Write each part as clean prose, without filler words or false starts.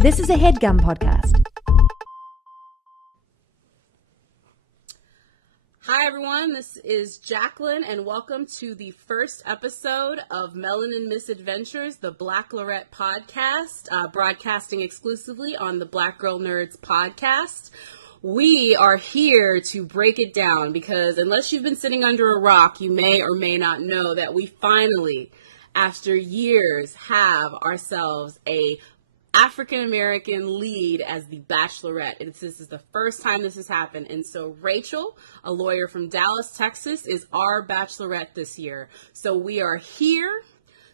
This is a HeadGum podcast. Hi everyone, this is Jacqueline and welcome to the first episode of Melanin Misadventures, the Blacklorette podcast, broadcasting exclusively on the Black Girl Nerds podcast. We are here to break it down because unless you've been sitting under a rock, you may or may not know that we finally, after years, have ourselves a African-American lead as the Bachelorette. This is the first time this has happened. And so Rachel, a lawyer from Dallas, Texas, is our Bachelorette this year. So we are here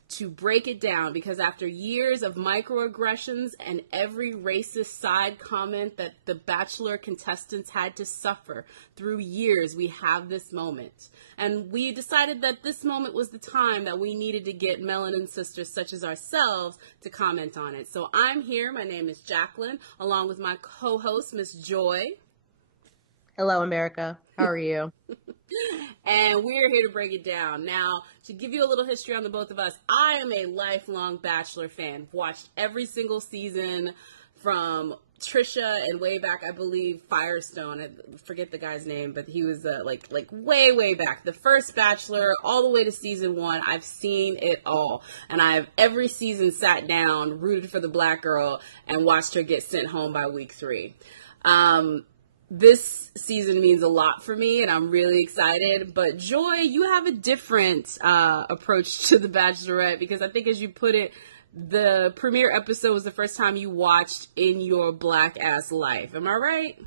to break it down because after years of microaggressions and every racist side comment that the Bachelor contestants had to suffer through years, we have this moment. And we decided that this moment was the time that we needed to get Melanin sisters such as ourselves to comment on it. So I'm here. My name is Jacqueline, along with my co-host, Miss Joy. Hello, America. How are you? And we're here to break it down. Now, to give you a little history on the both of us, I am a lifelong Bachelor fan. Watched every single season from Trisha and way back, I believe, Firestone. I forget the guy's name, but he was like way back. The first Bachelor, all the way to season 1. I've seen it all. And I've every season sat down, rooted for the black girl, and watched her get sent home by week 3. This season means a lot for me, and I'm really excited. But Joy, you have a different approach to The Bachelorette because I think, as you put it, the premiere episode was the first time you watched in your black-ass life. Am I right?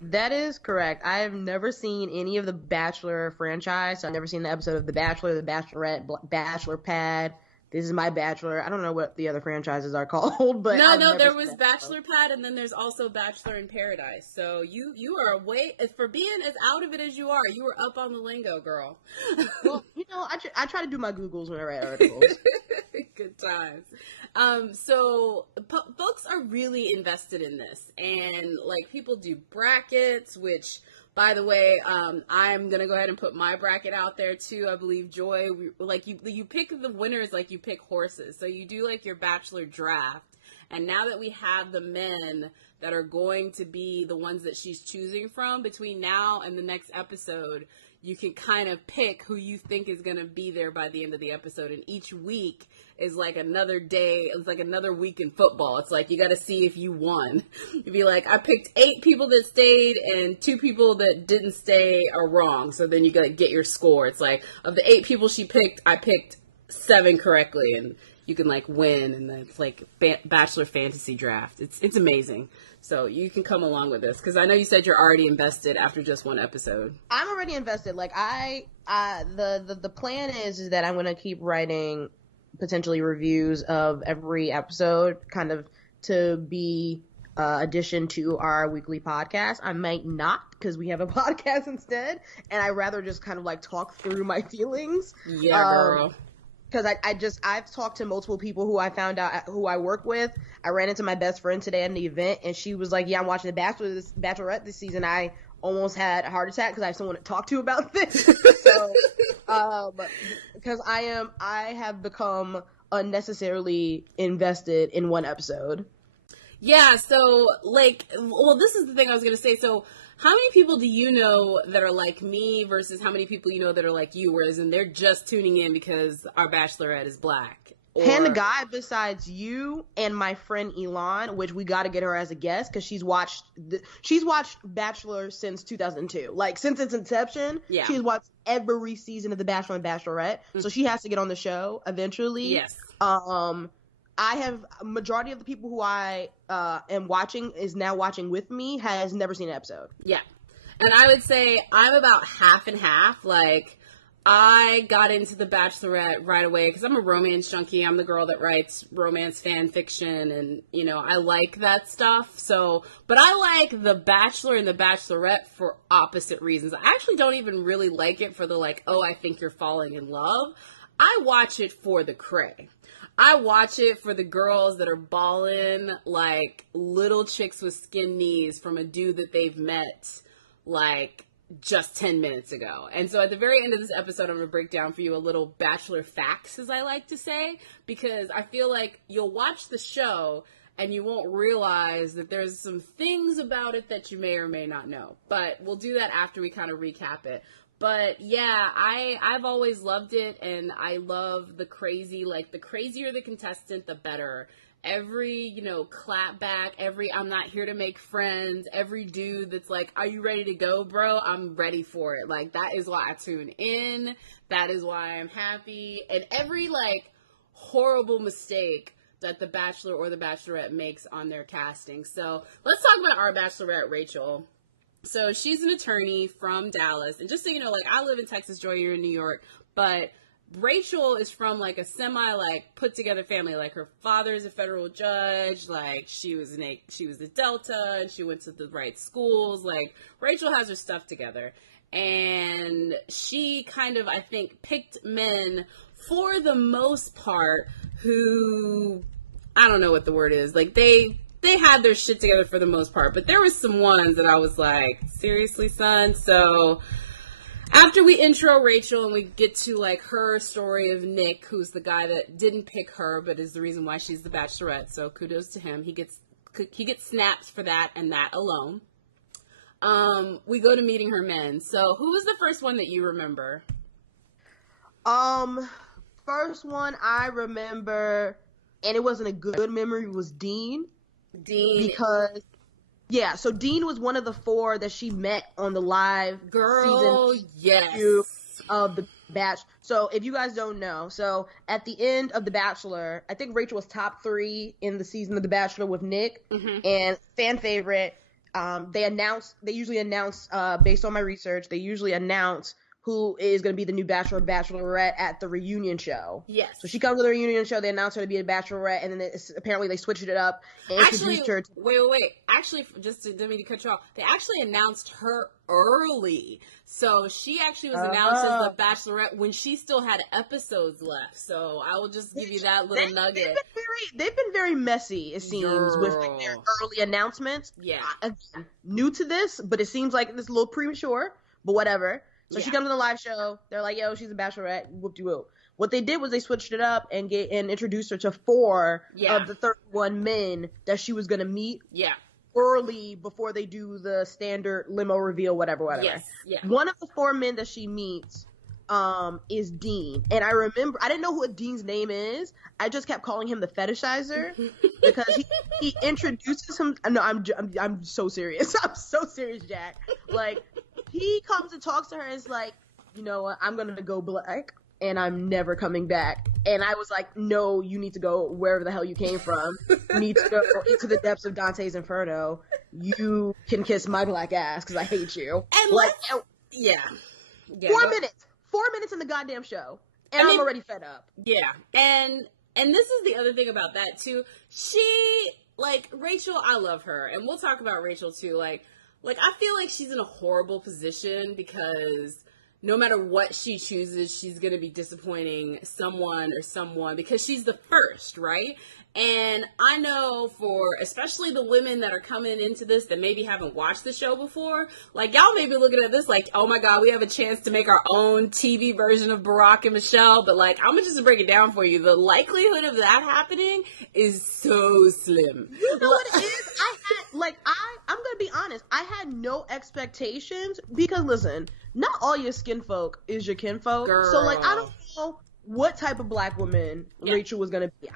That is correct. I have never seen any of the Bachelor franchise. So I've never seen the episode of The Bachelor, The Bachelorette, Bachelor Pad. This is My Bachelor. I don't know what the other franchises are called, but no, there was Bachelor Pad, and then there's also Bachelor in Paradise. So you are way, for being as out of it as you are, you were up on the lingo, girl. Well, I try to do my Googles when I write articles. Good times. So folks are really invested in this, and like people do brackets, which, by the way, I'm going to go ahead and put my bracket out there too. I believe Joy, you pick the winners like you pick horses. So you do like your Bachelor draft. And now that we have the men that are going to be the ones that she's choosing from between now and the next episode, you can kind of pick who you think is going to be there by the end of the episode. And each week is like another day. It's like another week in football. It's like you got to see if you won. You'd be like, I picked 8 people that stayed and 2 people that didn't stay are wrong. So then you got to get your score. It's like, of the 8 people she picked, I picked 7 correctly. And you can like win. And it's like Bachelor fantasy draft. It's amazing. So you can come along with this because I know you said you're already invested after just 1 episode. I'm already invested. Like the plan is that I'm going to keep writing potentially reviews of every episode, kind of to be addition to our weekly podcast. I might not because we have a podcast instead, and I rather just kind of like talk through my feelings. Yeah, girl. Because I've talked to multiple people who I found out who I work with. I ran into my best friend today at the event, and she was like, "Yeah, I'm watching the Bachelorette this season. I almost had a heart attack because I have someone to talk to about this." So, because I have become unnecessarily invested in 1 episode. Yeah. So this is the thing I was gonna say. So, how many people do you know that are like me versus how many people you know that are like you, whereas and they're just tuning in because our Bachelorette is black? And the guy besides you and my friend Elon, which we got to get her as a guest because she's watched Bachelor since 2002. Like, since its inception, yeah. She's watched every season of The Bachelor and Bachelorette. Mm-hmm. So she has to get on the show eventually. Yes. I have a majority of the people who I am watching is now watching with me has never seen an episode. Yeah. And I would say I'm about half and half. Like, I got into The Bachelorette right away because I'm a romance junkie. I'm the girl that writes romance fan fiction and, I like that stuff. So, but I like The Bachelor and The Bachelorette for opposite reasons. I actually don't even really like it for the I think you're falling in love. I watch it for the cray. I watch it for the girls that are balling like little chicks with skin knees from a dude that they've met like just 10 minutes ago. And so at the very end of this episode, I'm going to break down for you a little Bachelor facts, as I like to say, because I feel like you'll watch the show and you won't realize that there's some things about it that you may or may not know. But we'll do that after we kind of recap it. But yeah, I've always loved it, and I love the crazy, like the crazier the contestant, the better. Every, you know, clap back, every I'm not here to make friends, every dude that's like, are you ready to go, bro? I'm ready for it. Like, that is why I tune in. That is why I'm happy. And every, like, horrible mistake that the Bachelor or the Bachelorette makes on their casting. So let's talk about our Bachelorette, Rachel. So she's an attorney from Dallas. And just so you know, like, I live in Texas, Joy, you're in New York, but Rachel is from, like, a put-together family. Like, her father is a federal judge. Like, she was a Delta, and she went to the right schools. Like, Rachel has her stuff together. And she kind of, I think, picked men, for the most part, who, I don't know what the word is. Like, they had their shit together for the most part. But there was some ones that I was like, seriously, son? So after we intro Rachel and we get to, like, her story of Nick, who's the guy that didn't pick her, but is the reason why she's the Bachelorette. So kudos to him. He gets snaps for that and that alone. We go to meeting her men. So who was the first one that you remember? First one I remember, and it wasn't a good memory, was Dean. Because yeah, so Dean was one of the 4 that she met on the live season of The Batch. So if you guys don't know, so at the end of The Bachelor, I think Rachel was top 3 in the season of The Bachelor with Nick, and fan favorite. They usually announce, based on my research, they usually announce who is going to be the new Bachelor or Bachelorette at the reunion show. Yes. So she comes to the reunion show, they announce her to be a Bachelorette, and then apparently they switched it up and introduced her to... Wait. Actually, didn't mean to cut you off. They actually announced her early. So she actually was announced as the Bachelorette when she still had episodes left. So I will just give you that little nugget. They've been very messy, it seems, with, like, their early announcements. Yeah. Again, new to this, but it seems like it's a little premature, but whatever. So she comes to the live show. They're like, yo, she's a Bachelorette. Whoop-de-whoop. What they did was they switched it up and introduced her to 4 of the 31 men that she was going to meet early before they do the standard limo reveal, whatever. Yes. Yeah. One of the 4 men that she meets is Dean. And I remember, I didn't know what Dean's name is. I just kept calling him the fetishizer because he introduces him. No, I'm so serious. I'm so serious, Jack. Like, he comes and talks to her and is like, you know what, I'm going to go black and I'm never coming back. And I was like, no, you need to go wherever the hell you came from. You need to go into the depths of Dante's Inferno. You can kiss my black ass because I hate you. And 4 minutes in the goddamn show. And I'm already fed up. Yeah. And this is the other thing about that too. She, like, Rachel, I love her. And we'll talk about Rachel too. Like, I feel like she's in a horrible position because no matter what she chooses, she's going to be disappointing someone because she's the first, right? And I know for especially the women that are coming into this that maybe haven't watched the show before, like, y'all may be looking at this like, oh my God, we have a chance to make our own TV version of Barack and Michelle. But, like, I'm going to just break it down for you. The likelihood of that happening is so slim. You know what it is? I'm going to be honest. I had no expectations because, listen, not all your skin folk is your kinfolk. Girl. So, like, I don't know what type of black woman Rachel was going to be.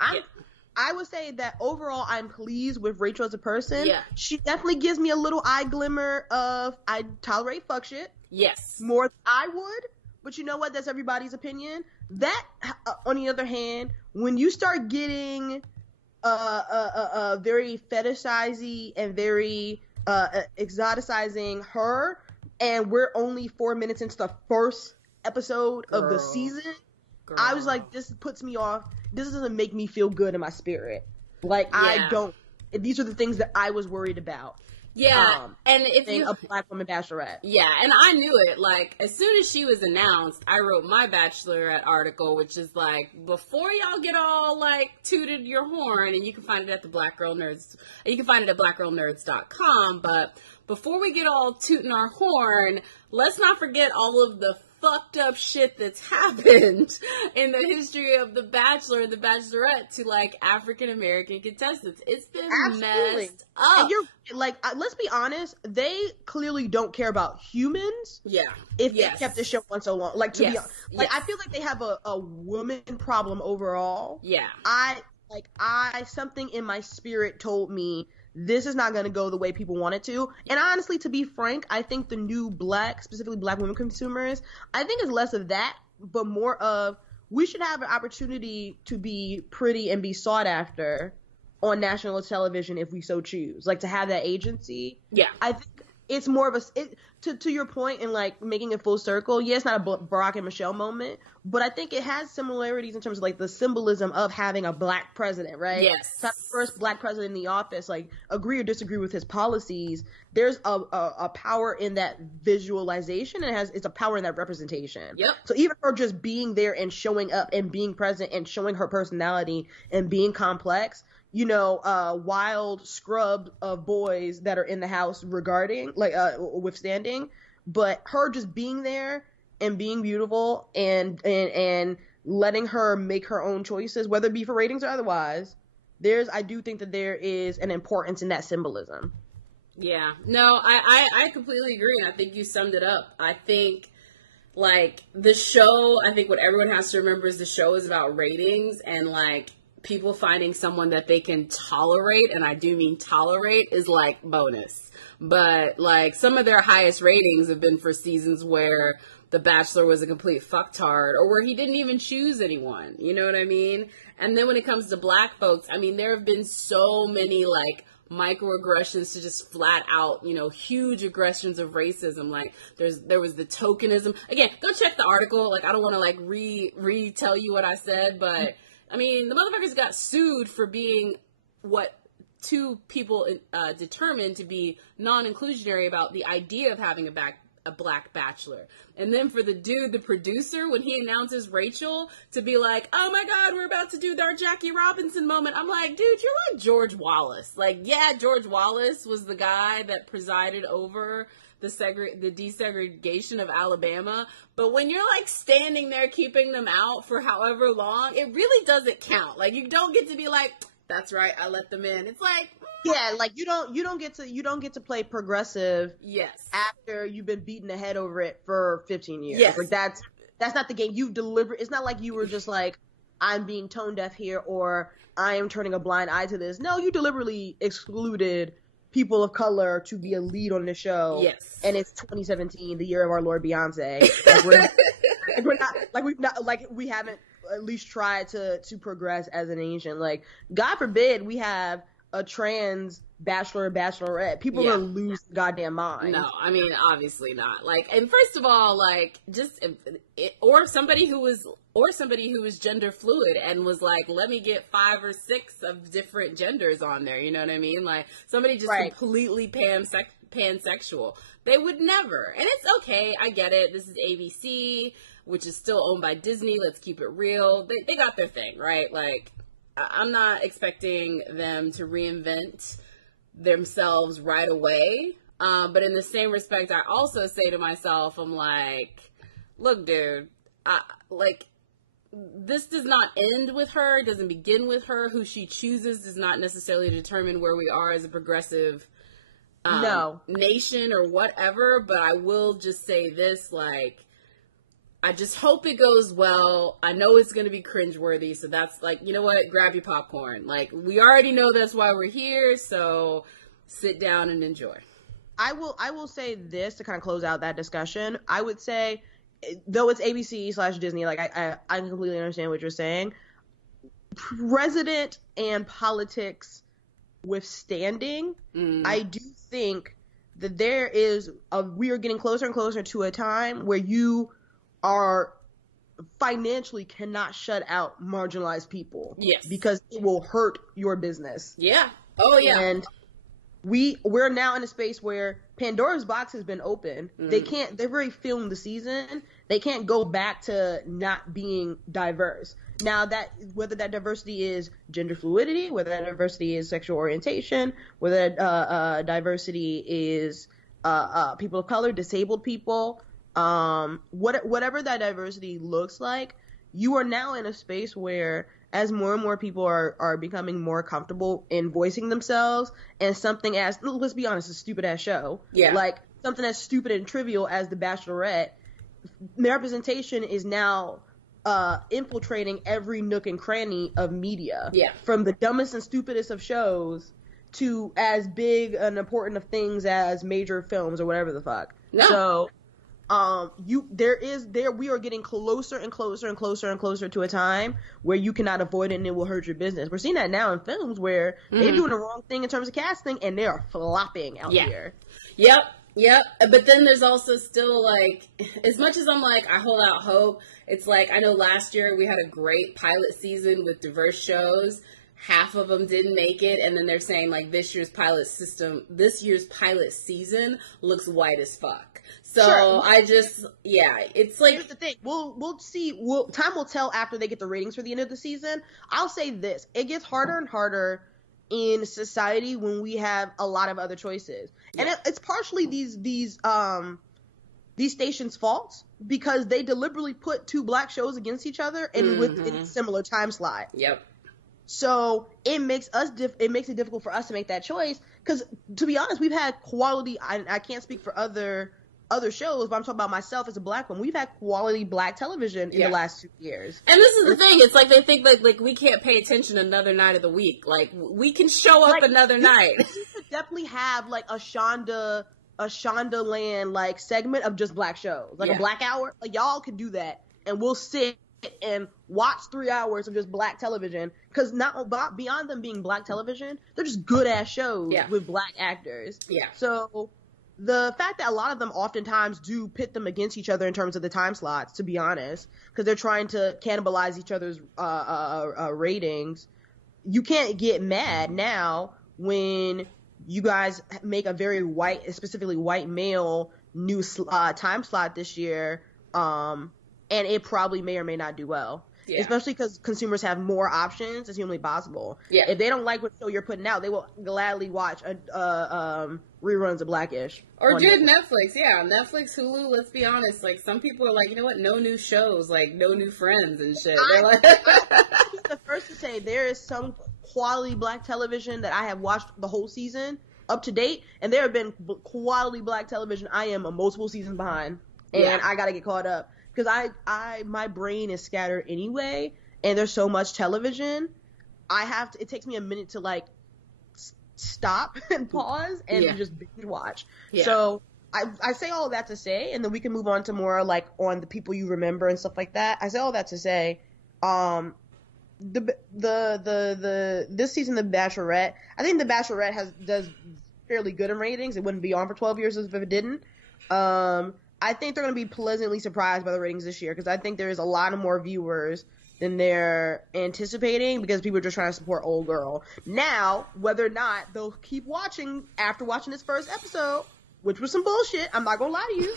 I would say that overall I'm pleased with Rachel as a person. Yeah. She definitely gives me a little eye glimmer of I tolerate fuck shit. Yes. More than I would. But you know what? That's everybody's opinion. That, on the other hand, when you start getting very fetishizing and very exoticizing her, and we're only 4 minutes into the first episode of the season, I was like, this puts me off. This doesn't make me feel good in my spirit. Like, I don't. These are the things that I was worried about. Yeah, and if you a black woman Bachelorette. Yeah, and I knew it. Like, as soon as she was announced, I wrote my Bachelorette article, which is like, before y'all get all like tooted your horn, and you can find it at the Black Girl Nerds. You can find it at blackgirlnerds.com. But before we get all tooting our horn, let's not forget all of the fucked up shit that's happened in the history of The Bachelor and The Bachelorette to like African American contestants. It's been messed up. And you're like, let's be honest, they clearly don't care about humans. Yeah. If they kept the show on so long, like to be honest, like yes. I feel like they have a woman problem overall. Yeah. Something in my spirit told me this is not going to go the way people want it to. And honestly, to be frank, I think the new specifically black women consumers, I think it's less of that, but more of we should have an opportunity to be pretty and be sought after on national television if we so choose. Like to have that agency. Yeah. I think it's more of to your point in like making it full circle. Yeah, it's not a Barack and Michelle moment, but I think it has similarities in terms of like the symbolism of having a black president, right? Yes. So the first black president in the office, like agree or disagree with his policies. There's a power in that visualization, and it's a power in that representation. Yep. So even her just being there and showing up and being present and showing her personality and being complex, you know, wild scrub of boys that are in the house withstanding, but her just being there and being beautiful and letting her make her own choices, whether it be for ratings or otherwise, I do think that there is an importance in that symbolism. Yeah, no, I completely agree. And I think you summed it up. I think like the show, I think what everyone has to remember is the show is about ratings and like, people finding someone that they can tolerate, and I do mean tolerate, is like bonus. But like some of their highest ratings have been for seasons where The Bachelor was a complete fucktard or where he didn't even choose anyone. You know what I mean? And then when it comes to black folks, I mean, there have been so many like microaggressions to just flat out, you know, huge aggressions of racism. Like there was the tokenism. Again, go check the article. Like I don't want to like retell you what I said, but I mean, the motherfuckers got sued for being what two people determined to be non-inclusionary about the idea of having a black bachelor. And then for the dude, the producer, when he announces Rachel, to be like, oh my God, we're about to do our Jackie Robinson moment. I'm like, dude, you're like George Wallace. Like, yeah, George Wallace was the guy that presided over the desegregation of Alabama, but when you're like standing there keeping them out for however long, it really doesn't count. Like you don't get to be like, that's right, I let them in. It's like, yeah, like you don't get to play progressive. Yes. After you've been beaten the head over it for 15 years. Yes. Like that's not the game. You've delivered. It's not like you were just like, I'm being tone deaf here or I am turning a blind eye to this. No, you deliberately excluded people of color to be a lead on the show. Yes. And it's 2017, the year of our Lord Beyonce. We haven't at least tried to progress as an Asian. Like, God forbid we have a trans bachelor, bachelorette. People are gonna lose their goddamn mind. No, I mean, obviously not. Like, and first of all, like, or somebody who was gender fluid and was like, let me get 5 or 6 of different genders on there. You know what I mean? Like, somebody just completely pansexual. They would never. And it's okay. I get it. This is ABC, which is still owned by Disney. Let's keep it real. They got their thing, right? Like, I'm not expecting them to reinvent themselves right away. But in the same respect, I also say to myself, I'm like, look, dude, this does not end with her. It doesn't begin with her. Who she chooses does not necessarily determine where we are as a progressive nation or whatever. But I will just say this, like, I just hope it goes well. I know it's going to be cringeworthy. So that's like, you know what? Grab your popcorn. Like, we already know that's why we're here. So sit down and enjoy. I will say this to kind of close out that discussion. I would say, though it's ABC/Disney, like I completely understand what you're saying. President and politics withstanding, I do think that we are getting closer and closer to a time where you are financially cannot shut out marginalized people. Yes. Because it will hurt your business. Yeah. Oh yeah. And we're now in a space where Pandora's box has been open. They've already filmed the season. They can't go back to not being diverse. Now that, whether that diversity is gender fluidity, whether that diversity is sexual orientation, whether that diversity is people of color, disabled people, whatever that diversity looks like, you are now in a space where, as more and more people are becoming more comfortable in voicing themselves, and something as, let's be honest, a stupid ass show, like something as stupid and trivial as The Bachelorette, the representation is now infiltrating every nook and cranny of media. Yeah. From the dumbest and stupidest of shows to as big and important of things as major films or whatever the fuck. No. So we are getting closer and closer and closer and closer to a time where you cannot avoid it and it will hurt your business. We're seeing that now in films where they're doing the wrong thing in terms of casting and they are flopping out here. Yep. But then there's also still, like, as much as I'm like, I hold out hope, it's like, I know last year we had a great pilot season with diverse shows. Half of them didn't make it, and then they're saying, like, this year's pilot season looks white as fuck. So sure. It's like, here's the thing. We'll see. Time will tell after they get the ratings for the end of the season. I'll say this: it gets harder and harder in society when we have a lot of other choices, and it's partially these stations' faults because they deliberately put two black shows against each other and within a similar time slot. Yep. So it makes it difficult for us to make that choice because, to be honest, we've had quality. I can't speak for other shows, but I'm talking about myself as a black woman. We've had quality black television in the last 2 years. And this is the thing. It's like they think like we can't pay attention another night of the week. Like, we can show up another night. We could definitely have like a Shonda Land like segment of just black shows, like a black hour. Like, y'all could do that, and we'll sit and watch 3 hours of just black television, because beyond them being black television, they're just good ass shows with black actors. So the fact that a lot of them oftentimes do pit them against each other in terms of the time slots, to be honest, because they're trying to cannibalize each other's ratings, you can't get mad now when you guys make a very white, specifically white male new time slot this year, and it probably may or may not do well. Especially because consumers have more options as humanly possible. If they don't like what show you're putting out, they will gladly watch reruns of Blackish. Or do Netflix. Netflix, Hulu, let's be honest. Like, some people are like, you know what? No new shows, like, no new friends and shit. They're like... I'm the first to say there is some quality black television that I have watched the whole season up to date, and there have been quality black television I am a multiple seasons behind, and I gotta get caught up. Because my brain is scattered anyway, and there's so much television, it takes me a minute to, like, stop and pause and just binge watch. So I say all of that to say, and then we can move on to more, like, on the people you remember and stuff like that. I say all that to say, this season, The Bachelorette, I think The Bachelorette does fairly good in ratings. It wouldn't be on for 12 years if it didn't. I think they're going to be pleasantly surprised by the ratings this year, because I think there is a lot of more viewers than they're anticipating, because people are just trying to support old girl. Now, whether or not they'll keep watching after watching this first episode, which was some bullshit, I'm not going to lie to you.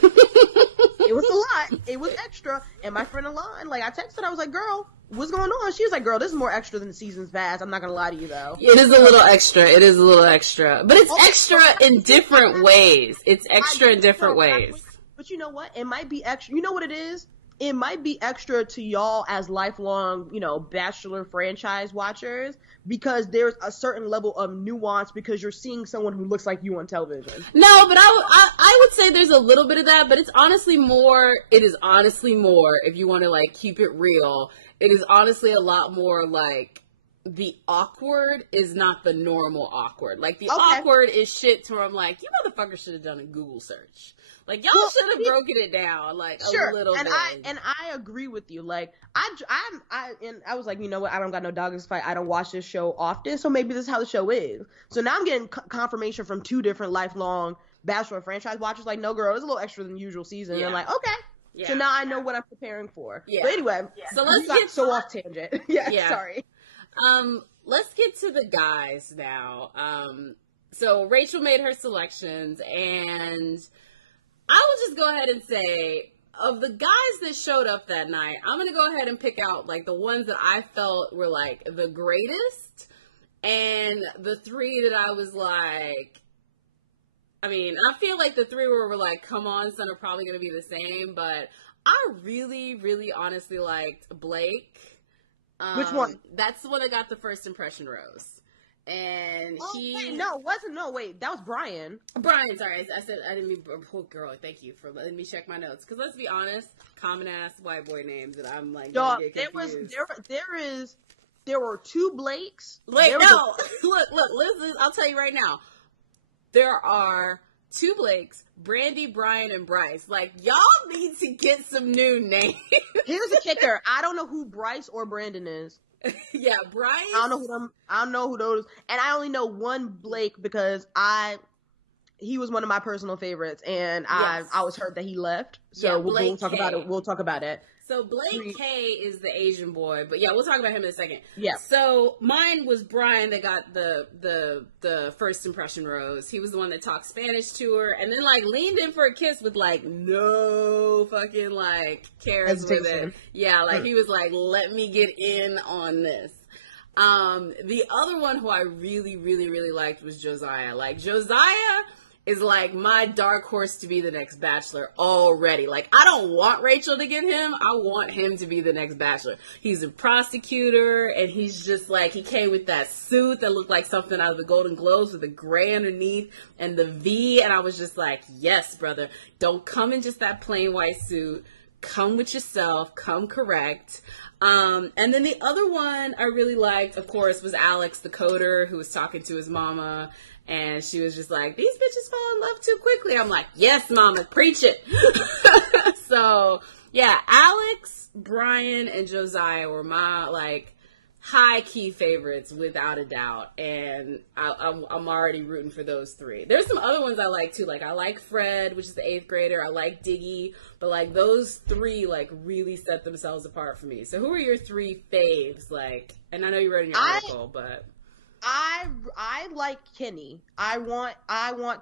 It was a lot. It was extra. And my friend Alon, like, I texted, I was like, girl, what's going on? She was like, girl, this is more extra than the season's past. I'm not going to lie to you, though. It is a little extra. But it's extra in different ways. It's extra in different ways. But you know what? It might be extra. You know what it is? It might be extra to y'all as lifelong, Bachelor franchise watchers, because there's a certain level of nuance because you're seeing someone who looks like you on television. No, but I would say there's a little bit of that, but it is honestly more, if you want to, like, keep it real, it is honestly a lot more, like, the awkward is not the normal awkward. Like, the awkward is shit to where I'm like, you motherfuckers should have done a Google search. Like, y'all should have broken it down, like, a little bit. And I agree with you. Like, I was like, you know what? I don't got no dog in this fight. I don't watch this show often, so maybe this is how the show is. So now I'm getting confirmation from two different lifelong Bachelor franchise watchers. Like, no, girl, it's a little extra than the usual season. And I'm like, okay. Yeah. So now I know what I'm preparing for. Yeah. But anyway, so let's get off tangent. Sorry. Let's get to the guys now. So Rachel made her selections, and I will just go ahead and say, of the guys that showed up that night, I'm going to go ahead and pick out, like, the ones that I felt were, like, the greatest, and the three that I was like, I mean, I feel like the three were like, come on, son, are probably going to be the same, but I really, really honestly liked Blake. Which one? That's the one that got the first impression rose. And wait, that was Brian. Brian, sorry, I said, I didn't mean, oh, girl, thank you for letting me check my notes. Because let's be honest, common ass white boy names that I'm like, get confused. There were two Blakes. Wait, no, look, listen, I'll tell you right now. There are two Blakes, Brandy, Brian, and Bryce. Like, y'all need to get some new names. Here's the kicker. I don't know who Bryce or Brandon is. Yeah, Bryce. I don't know who those. And I only know one Blake because he was one of my personal favorites, and yes. I was hurt that he left. So we'll talk about it. We'll talk about it. So Blake K is the Asian boy, but yeah, we'll talk about him in a second. Yeah. So mine was Brian that got the first impression rose. He was the one that talked Spanish to her, and then like leaned in for a kiss with like no fucking like cares with it. Yeah, like he was like, let me get in on this. The other one who I really, really, really liked was Josiah. Like Josiah is like my dark horse to be the next Bachelor already. Like, I don't want Rachel to get him. I want him to be the next Bachelor. He's a prosecutor, and he's just like, he came with that suit that looked like something out of the Golden Globes with the gray underneath and the V, and I was just like, yes, brother. Don't come in just that plain white suit. Come with yourself. Come correct. And then the other one I really liked, of course, was Alex, the coder, who was talking to his mama. And she was just like, these bitches fall in love too quickly. I'm like, yes, mama, preach it. So, yeah, Alex, Brian, and Josiah were my, like, high-key favorites, without a doubt. And I'm already rooting for those three. There's some other ones I like, too. Like, I like Fred, which is the 8th grader. I like Diggy. But, like, those three, like, really set themselves apart for me. So who are your three faves? Like, and I know you wrote in your article, but... I like Kenny. I want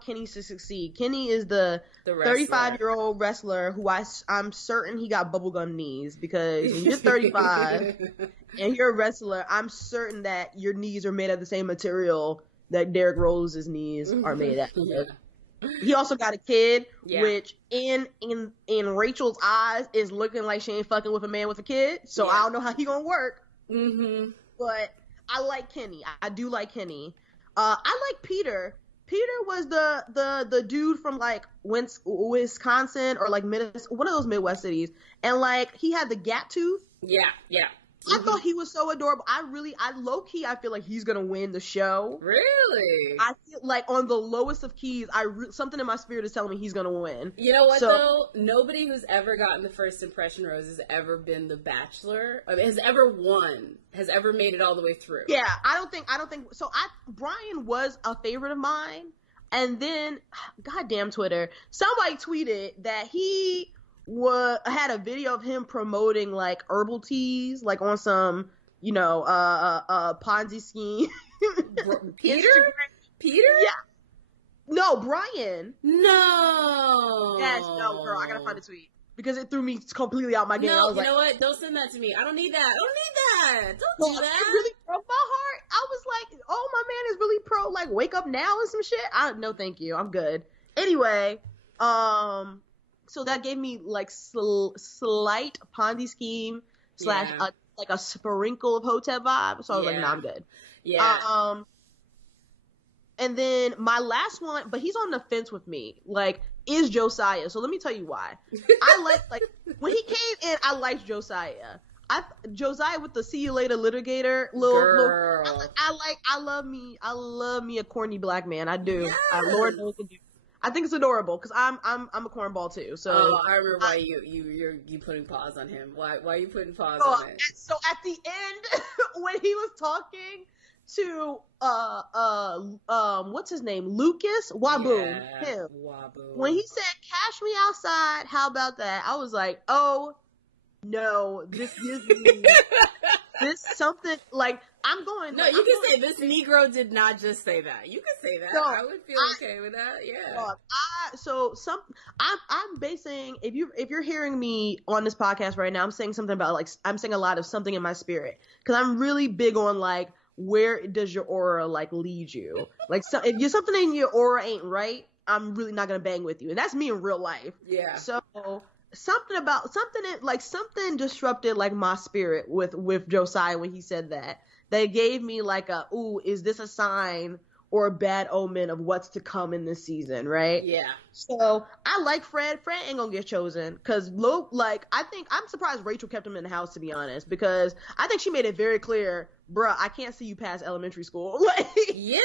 Kenny to succeed. Kenny is the 35-year-old wrestler who I'm certain he got bubblegum knees, because when you're 35 and you're a wrestler, I'm certain that your knees are made of the same material that Derrick Rose's knees are made of. Yeah. He also got a kid, which in Rachel's eyes is looking like she ain't fucking with a man with a kid. So I don't know how he gonna work. Mm-hmm. But I like Kenny. I do like Kenny. I like Peter. Peter was the dude from like Wisconsin or like one of those Midwest cities, and like he had the gap tooth. Yeah. I thought he was so adorable. I low key, I feel like he's gonna win the show. Really? I feel like on the lowest of keys, something in my spirit is telling me he's gonna win. You know what though? Nobody who's ever gotten the first impression rose has ever been the Bachelor. I mean, has ever won. Has ever made it all the way through. Yeah, I don't think so. Brian was a favorite of mine, and then goddamn Twitter, somebody tweeted that he had a video of him promoting like herbal teas, like on some, Ponzi scheme. Peter? Yeah. No, Brian. No. Yes, no, girl. I gotta find a tweet because it threw me completely out my game. No, you know what? Don't send that to me. I don't need that. Don't do that. It really broke my heart. I was like, oh, my man is really pro, like, wake up now and some shit. No, thank you. I'm good. Anyway, so that gave me like slight Ponzi scheme / like a sprinkle of Hotep vibe. So I was like, nah, I'm good. Yeah. And then my last one, but he's on the fence with me, like, is Josiah. So let me tell you why. I like when he came in, I liked Josiah. Josiah with the see you later litigator little I love me a corny black man. I do. Yes. Lord knows I do. I think it's adorable because I'm a cornball too. So I remember why you putting pause on him. Why are you putting pause on it? So at the end when he was talking to what's his name, Lucas Waboom, him. Waboom. When he said "Cash me outside," how about that? I was like, oh no, this gives me this something like. I'm going. No, you can say this Negro did not just say that. You can say that. No, I would feel okay with that. Yeah. I'm basing if you're hearing me on this podcast right now, I'm saying something about like I'm saying a lot of something in my spirit because I'm really big on like where does your aura like lead you? Like if something in your aura ain't right, I'm really not gonna bang with you. And that's me in real life. Yeah. So something disrupted like my spirit with Josiah when he said that. They gave me like a, ooh, is this a sign or a bad omen of what's to come in this season, right? Yeah. So I like Fred. Fred ain't gonna get chosen because I'm surprised Rachel kept him in the house, to be honest, because I think she made it very clear, bruh, I can't see you past elementary school. Like, yeah.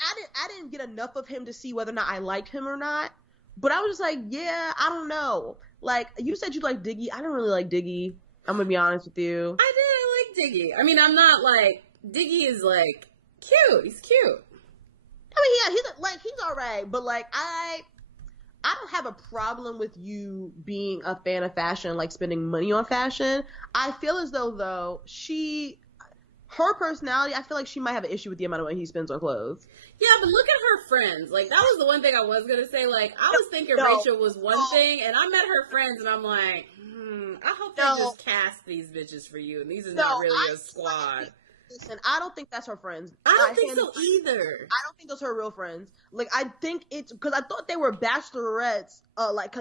I didn't get enough of him to see whether or not I liked him or not. But I was just like, yeah, I don't know. Like, you said you like Diggy. I don't really like Diggy. I'm gonna be honest with you. I didn't like Diggy. I mean, I'm not like, Diggy is like cute. He's cute. I mean, yeah, he's all right. But like, I don't have a problem with you being a fan of fashion, like spending money on fashion. I feel as though her personality, I feel like she might have an issue with the amount of money he spends on clothes. Yeah, but look at her friends. Like, that was the one thing I was going to say. Like, I was thinking Rachel was one thing, and I met her friends, and I'm like, I hope they just cast these bitches for you, and these are not really your squad. Listen, I don't think that's her friends. I don't think so either. I don't think those are her real friends. Like, I think it's because I thought they were bachelorettes, like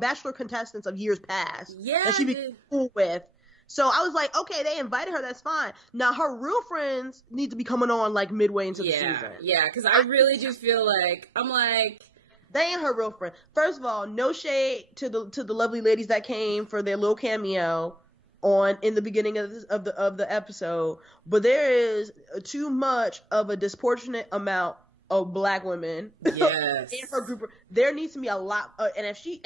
bachelor contestants of years past. Yeah, that she'd be cool with. So I was like, okay, they invited her, that's fine. Now her real friends need to be coming on like midway into the season. Yeah, because I really just feel like they ain't her real friend. First of all, no shade to the lovely ladies that came for their little cameo in the beginning of the episode, but there is too much of a disproportionate amount of black women yes. in her group. There needs to be a lot, and that's the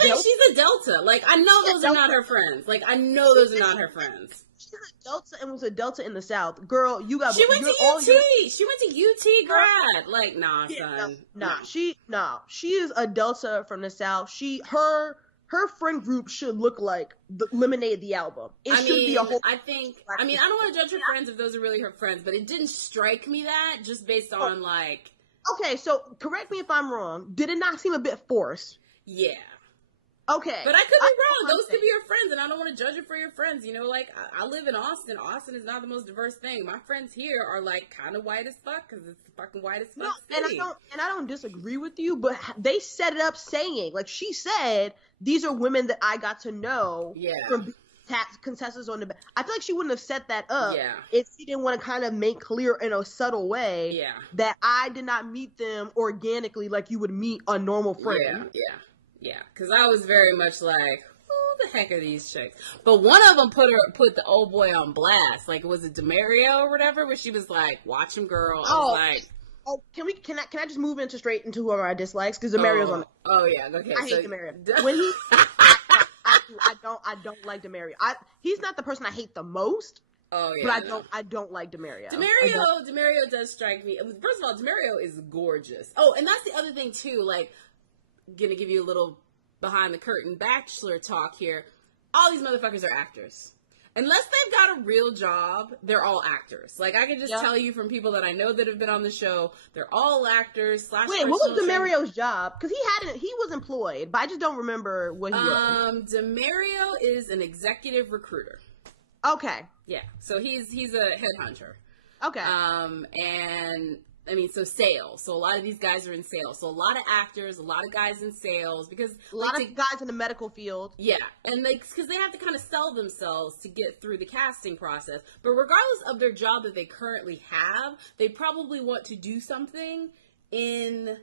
thing. She's a Delta. Like, I know those are not her friends. Like, I know those are not her friends. She's a Delta and was a Delta in the South. Girl, you got. She went to UT. She went to UT grad. Like, nah, son. She is a Delta from the South. Her friend group should look like the Lemonade the album. I don't want to judge her friends if those are really her friends, but it didn't strike me that just based on like. Okay, so correct me if I'm wrong. Did it not seem a bit forced? Yeah. Okay. But I could be wrong. Those could be your friends, and I don't want to judge you for your friends. You know, like, I live in Austin. Austin is not the most diverse thing. My friends here are, like, kind of white as fuck, because it's the fucking white as fuck city. And I don't disagree with you, but they set it up saying, like, she said, these are women that I got to know from contestants on the back. I feel like she wouldn't have set that up if she didn't want to kind of make clear in a subtle way that I did not meet them organically like you would meet a normal friend. Yeah, because I was very much like, who the heck are these chicks? But one of them put the old boy on blast. Like, was it Demario or whatever? Where she was like, watch him, girl. I was like... can I just move straight into whoever I dislikes? Because Demario's on. Oh yeah, okay. I hate Demario. When he, I don't like Demario. He's not the person I hate the most. Oh yeah, but I don't like Demario. Demario does strike me. First of all, Demario is gorgeous. Oh, and that's the other thing too. Like, gonna give you a little behind the curtain Bachelor talk here. All these motherfuckers are actors. Unless they've got a real job, they're all actors. Like, I can just tell you from people that I know that have been on the show, they're all actors. Wait, what was Demario's job? Because he was employed, but I just don't remember what he was. Demario is an executive recruiter. Okay. Yeah, so he's a headhunter. Okay. And I mean, so sales. So a lot of these guys are in sales. So a lot of actors, a lot of guys in sales, because a lot of guys in the medical field. Yeah, and because they have to kind of sell themselves to get through the casting process. But regardless of their job that they currently have, they probably want to do something in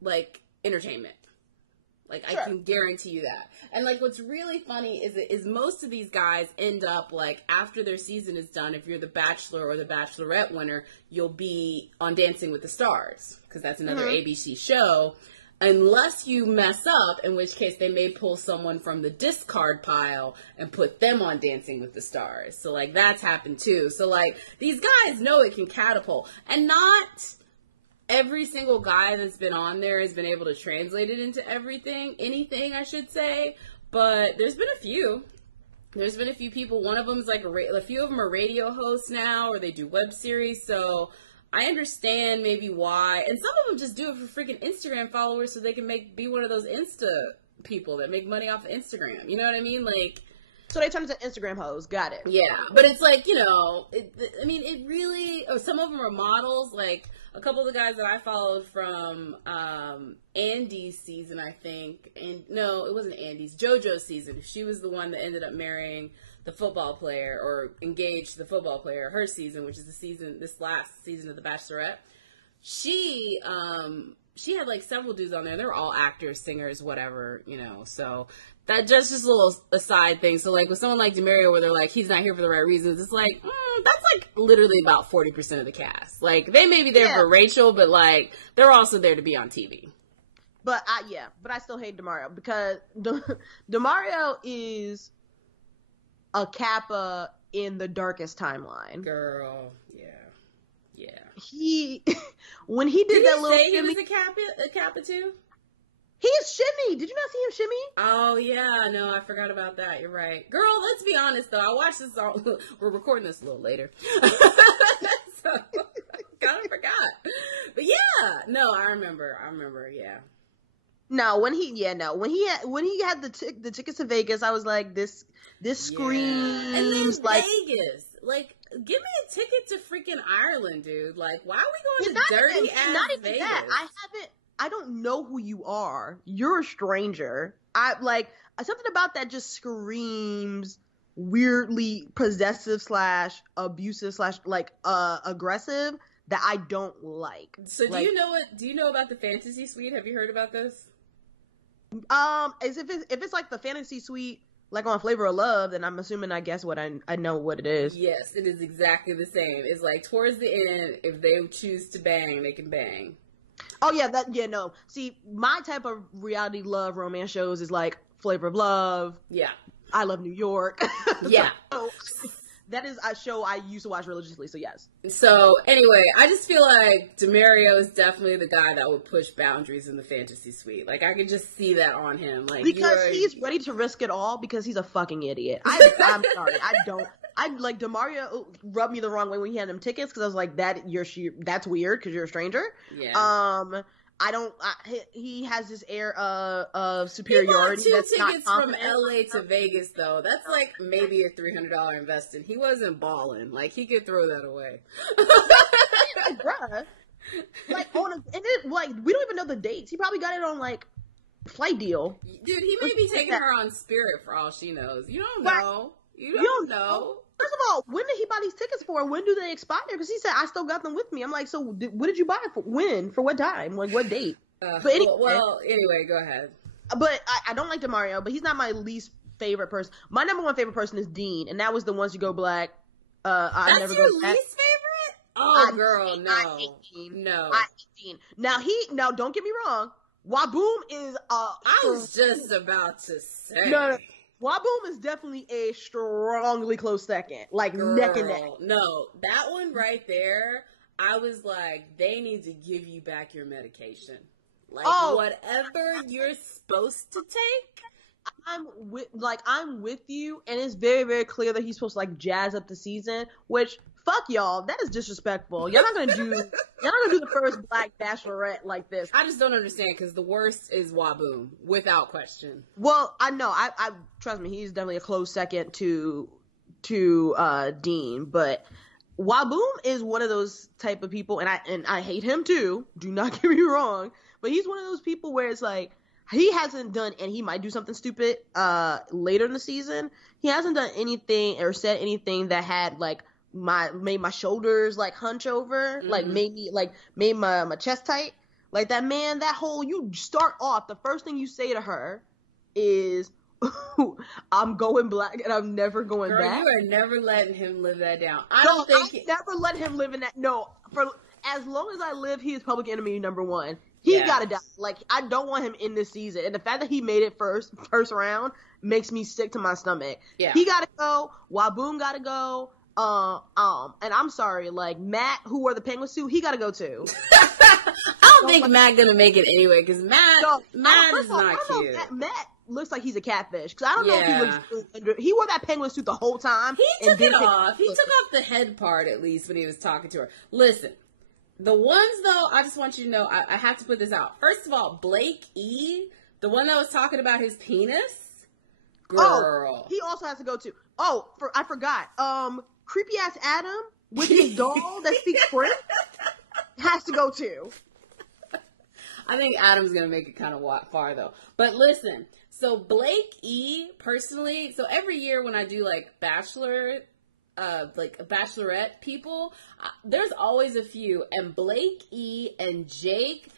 like entertainment. Like, sure. I can guarantee you that. And, like, what's really funny is most of these guys end up, like, after their season is done, if you're the Bachelor or the Bachelorette winner, you'll be on Dancing with the Stars, because that's another ABC show, unless you mess up, in which case they may pull someone from the discard pile and put them on Dancing with the Stars. So, like, that's happened, too. So, like, these guys know it can catapult. And not... every single guy that's been on there has been able to translate it into anything, I should say. But there's been a few. There's been a few people. One of them is like a few of them are radio hosts now, or they do web series. So I understand maybe why. And some of them just do it for freaking Instagram followers so they can be one of those Insta people that make money off of Instagram. You know what I mean? Like, So they turned into Instagram hoes. Got it. Yeah, but it's like, it really, some of them are models. Like, a couple of the guys that I followed from Andy's season, I think. And no, it wasn't Andy's. JoJo's season. She was the one that ended up marrying the football player, or engaged the football player, her season, which is this last season of The Bachelorette. She had like several dudes on there. They were all actors, singers, whatever, so that just a little aside thing. So like with someone like Demario, where they're like, he's not here for the right reasons, it's like, that's like literally about 40% of the cast. Like, they may be there for Rachel, but like, they're also there to be on TV. But I still hate Demario, because Demario is a Kappa in the darkest timeline. Girl, yeah. When he did that little shimmy, he shimmy, was a Kappa too? he is shimmy. Did you not see him shimmy? Oh yeah, no, I forgot about that. You're right, girl. Let's be honest though. I watched this all. We're recording this a little later, so kind of forgot. But yeah, no, I remember. Yeah. No, when he had the tickets to Vegas, I was like, this screams and then like Vegas. Like, give me a ticket to freaking Ireland, dude. Like, why are we going to dirty ass Vegas? That. I don't know who you are. You're a stranger. Something about that just screams weirdly possessive / abusive / aggressive that I don't like. So do you know about the fantasy suite? Have you heard about this? As if it's like the fantasy suite, like on Flavor of Love, then I'm assuming I know what it is. Yes, it is exactly the same. It's like towards the end, if they choose to bang, they can bang. Oh yeah, no. See, my type of reality love romance shows is like Flavor of Love. Yeah. I Love New York. Yeah. So, that is a show I used to watch religiously, so yes. So, anyway, I just feel like Demario is definitely the guy that would push boundaries in the fantasy suite. Like, I could just see that on him. Like, because he's ready to risk it all because he's a fucking idiot. I'm sorry. Demario rubbed me the wrong way when he had them tickets, because I was like, that's weird because you're a stranger. Yeah. He has this air of superiority. He bought two tickets from LA to Vegas, though. That's like maybe a $300 investment. He wasn't balling. Like, he could throw that away. Like, bruh. Like, we don't even know the dates. He probably got it on like flight deal. Dude, he may be taking her on Spirit for all she knows. You don't know. You don't know. First of all, when did he buy these tickets for? When do they expire? Because he said, I still got them with me. I'm like, so what did you buy for? When? For what time? Like, what date? But anyway, go ahead. But I don't like Demario, but he's not my least favorite person. My number one favorite person is Dean, and that was the Once You Go Black. That's your least favorite? Oh, girl, no. I hate Dean. No. I hate Dean. Now, don't get me wrong. Waboom is I was just about to say. No. Waboom is definitely a strongly close second. Like, girl, neck and neck. No, that one right there, I was like, they need to give you back your medication. Like, whatever you're supposed to take. I'm with you, and it's very, very clear that he's supposed to like jazz up the season, which fuck y'all, that is disrespectful. Y'all not gonna do the first Black Bachelorette like this. I just don't understand, because the worst is Waboom, without question. Well, I know, I trust me, he's definitely a close second to Dean, but Waboom is one of those type of people, and I hate him too. Do not get me wrong, but he's one of those people where it's like, he hasn't done, and he might do something stupid later in the season. He hasn't done anything or said anything that had like made my shoulders like hunch over, like made my chest tight. Like that man, you start off, the first thing you say to her is, I'm going black and I'm never going back. You are never letting him live that down. I'll never let him live in that. No, for as long as I live, he is public enemy number one. He gotta die. Like, I don't want him in this season. And the fact that he made it first round makes me sick to my stomach. Yeah. He gotta go. Waboom gotta go. And I'm sorry, like, Matt, who wore the penguin suit, he gotta go too. I don't think Matt gonna make it anyway, because Matt is not cute. Matt looks like he's a catfish, because I don't know if he looks. He wore that penguin suit the whole time. He took it off. He took off the head part, at least, when he was talking to her. Listen, the ones, though, I just want you to know, I have to put this out. First of all, Blake E., the one that was talking about his penis, Girl. Oh, he also has to go too. Oh, I forgot. Creepy ass Adam with his doll that speaks French has to go too. I think Adam's gonna make it kind of far though. But listen, so Blake E. personally, so every year when I do like Bachelorette people, there's always a few, and Blake E. and Jake,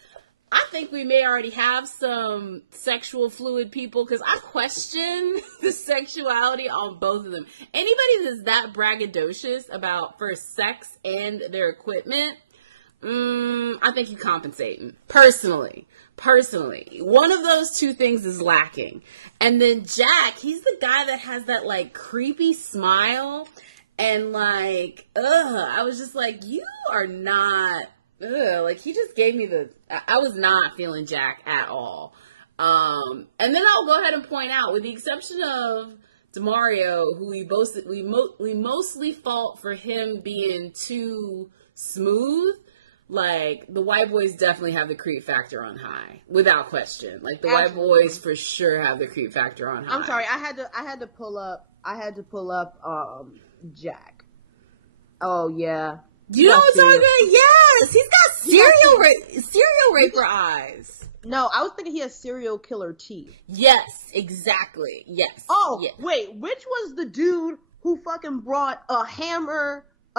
I think we may already have some sexual fluid people, because I question the sexuality on both of them. Anybody that's that braggadocious about first sex and their equipment, I think you're compensating. Personally. One of those two things is lacking. And then Jack, he's the guy that has that, like, creepy smile. And, like, I was just like, you are not... like, he just gave me I was not feeling Jack at all. And then I'll go ahead and point out, with the exception of DeMario, who we mostly fault for him being too smooth, like, the white boys definitely have the creep factor on high, without question. Like, the white boys for sure have the creep factor on high. I'm sorry, I had to pull up Jack. Oh yeah. You know what I'm talking about? Yes! He's got serial raper eyes. No, I was thinking he has serial killer teeth. Yes, exactly. Yes. Oh, yes. Wait, which was the dude who fucking brought a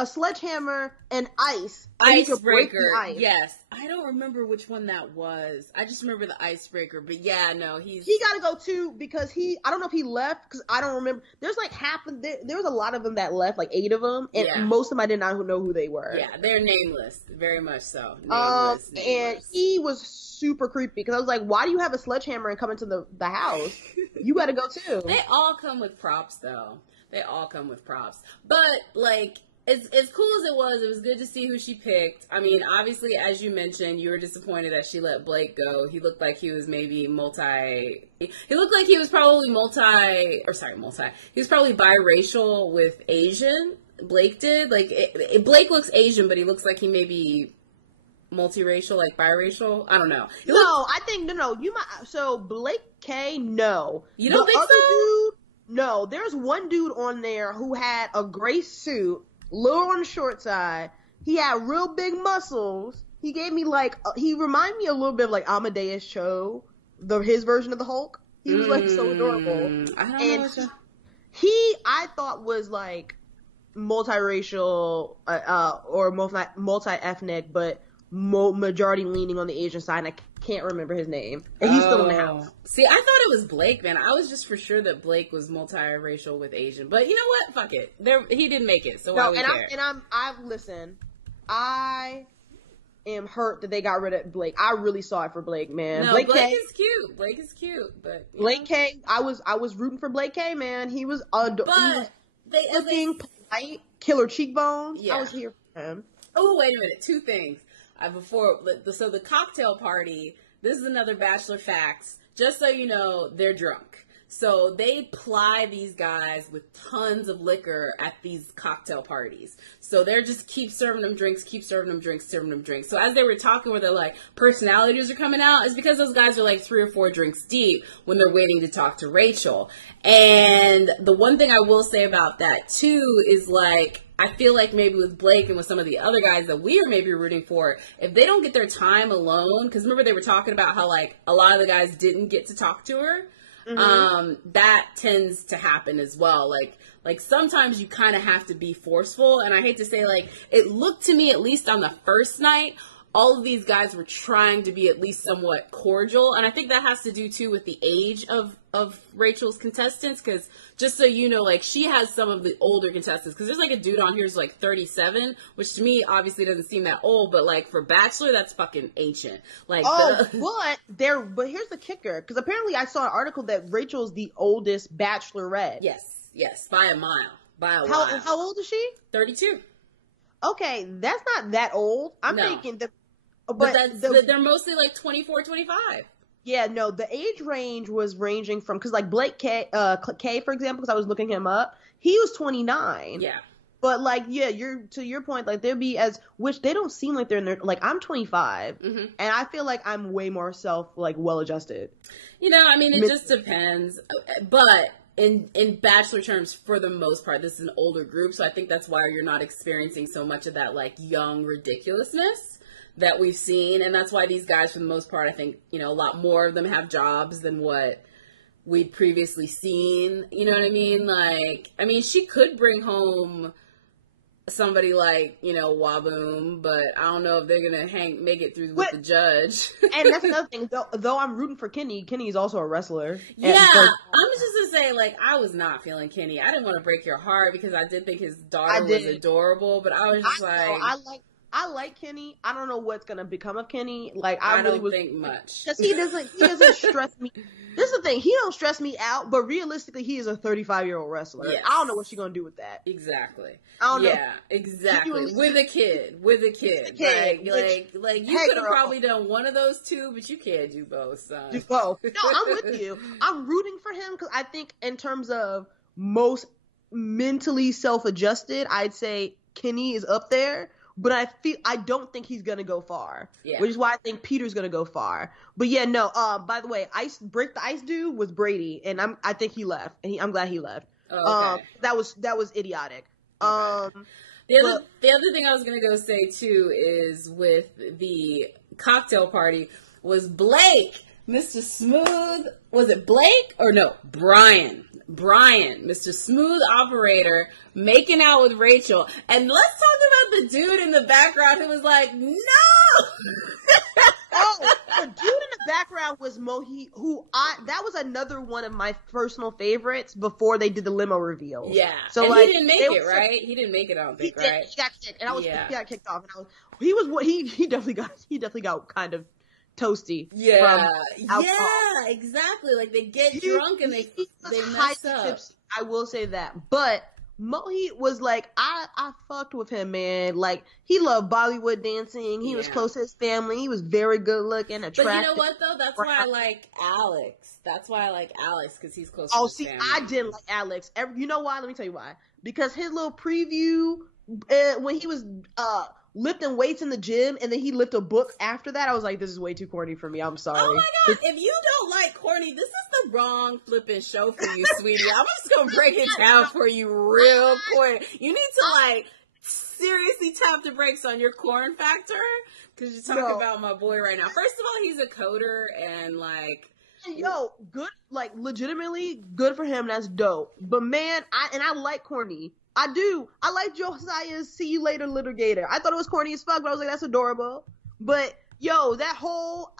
sledgehammer, and ice? Icebreaker. Yes. I don't remember which one that was. I just remember the icebreaker. But yeah, no, he gotta go too, because I don't know if he left, because I don't remember. There's like there was a lot of them that left, like 8 of them, and most of them I did not know who they were. Yeah, they're nameless. Very much so. Nameless. And he was super creepy, because I was like, why do you have a sledgehammer and come into the house? You gotta go too. They all come with props, though. But, like, as cool as it was good to see who she picked. I mean, obviously, as you mentioned, you were disappointed that she let Blake go. He looked like he was maybe he looked like he was probably he was probably biracial with Asian. Blake did. Like, Blake looks Asian, but he looks like he may be multiracial, like biracial. I don't know. I think, no, you might, so Blake K, no. You don't think so? Dude, no, there's one dude on there who had a gray suit, little on the short side. He had real big muscles. He gave me he reminded me a little bit of like Amadeus Cho, his version of the Hulk. He was like so adorable. I don't know. I thought was like multiracial, or multi-ethnic, but majority leaning on the Asian side. And I can't remember his name. And he's still in the house. See, I thought it was Blake, man. I was just for sure that Blake was multiracial with Asian. But you know what? Fuck it. He didn't make it, so why we care? I am hurt that they got rid of Blake. I really saw it for Blake, man. No, Blake is cute. Blake is cute, but Blake K, I was rooting for Blake K, man. He was looking polite, killer cheekbones. Yeah. I was here for him. Oh, wait a minute. 2 things. So the cocktail party, this is another Bachelor facts. Just so you know, they're drunk. So they ply these guys with tons of liquor at these cocktail parties. So they're just keep serving them drinks. So as they were talking where they're like, personalities are coming out, it's because those guys are like 3 or 4 drinks deep when they're waiting to talk to Rachel. And the one thing I will say about that too is like, I feel like maybe with Blake and with some of the other guys that we are maybe rooting for, if they don't get their time alone, because remember they were talking about how like a lot of the guys didn't get to talk to her. Mm-hmm. That tends to happen as well. Like sometimes you kind of have to be forceful. And I hate to say, like, it looked to me, at least on the first night, all of these guys were trying to be at least somewhat cordial. And I think that has to do, too, with the age of Rachel's contestants. Because just so you know, like, she has some of the older contestants. Because there's, like, a dude on here who's, like, 37, which to me, obviously, doesn't seem that old. But, like, for Bachelor, that's fucking ancient. Like, but here's the kicker. Because apparently I saw an article that Rachel's the oldest Bachelorette. Yes, by a mile. How old is she? 32. Okay, that's not that old. I'm thinking that... But they're mostly like 24, 25. Yeah, no, the age range was ranging from, because like Blake K, for example, because I was looking him up, he was 29. Yeah. But like, yeah, to your point, like they'll be which they don't seem like they're in their, like I'm 25, and I feel like I'm way more well-adjusted. You know, I mean, it just depends. But in Bachelor terms, for the most part, this is an older group, so I think that's why you're not experiencing so much of that, like, young ridiculousness that we've seen, and that's why these guys, for the most part, I think, you know, a lot more of them have jobs than what we'd previously seen, you know what I mean? Like, I mean, she could bring home somebody like, you know, Waboom, but I don't know if they're gonna make it through with the judge. And that's another thing, though I'm rooting for Kenny is also a wrestler. Yeah, I'm just gonna say, like, I was not feeling Kenny. I didn't want to break your heart because I did think his daughter was adorable, but I was just I like Kenny. I don't know what's gonna become of Kenny. Like, I really don't think much, because he doesn't stress me. This is the thing. He don't stress me out, but realistically, he is a 35-year-old wrestler. Yes. I don't know what she's gonna do with that. Exactly. I don't know. Yeah, exactly. With a kid. Like you could have probably done one of those two, but you can't do both, son. Do both. No, I'm with you. I'm rooting for him because I think in terms of most mentally self-adjusted, I'd say Kenny is up there. But I don't think he's gonna go far, which is why I think Peter's gonna go far. But yeah, no. By the way, break the ice dude was Brady, and I think he left, and I'm glad he left. Oh, okay. That was idiotic. Okay. The other thing I was gonna go say too is with the cocktail party was Blake, Mr. Smooth. Was it Blake or no? Brian, Mr. Smooth Operator, making out with Rachel. And let's talk about the dude in the background who was like, no! Oh, the dude in the background was Mohi, that was another one of my personal favorites before they did the limo reveal. Yeah. So and like, he didn't make it, right? He didn't make it, I don't think, right? He got kicked, and he got kicked off, and he definitely got kind of toasty. Yeah, exactly. Like, they get drunk and they mess up. Tipsy, I will say that. But Mohi was like, I fucked with him, man. Like, he loved Bollywood dancing. He was close to his family. He was very good looking, attractive. But you know what, though? That's why I like Alex. Because he's close to his family. I didn't like Alex. You know why? Let me tell you why. Because his little preview, when he was lifting weights in the gym, and then he lifted a book after that, I was like, this is way too corny for me. I'm sorry. Oh my god, if you don't like corny, this is the wrong flipping show for you, sweetie. I'm just gonna break it down for you real quick. You need to, like, seriously tap the brakes on your corn factor, because you're talking about my boy right now. First of all, he's a coder, and like, yo, good, like, legitimately good for him. That's dope. But man, I like corny. I do. I like Josiah's "See You Later, Little Gator." I thought it was corny as fuck, but I was like, that's adorable. But yo, that whole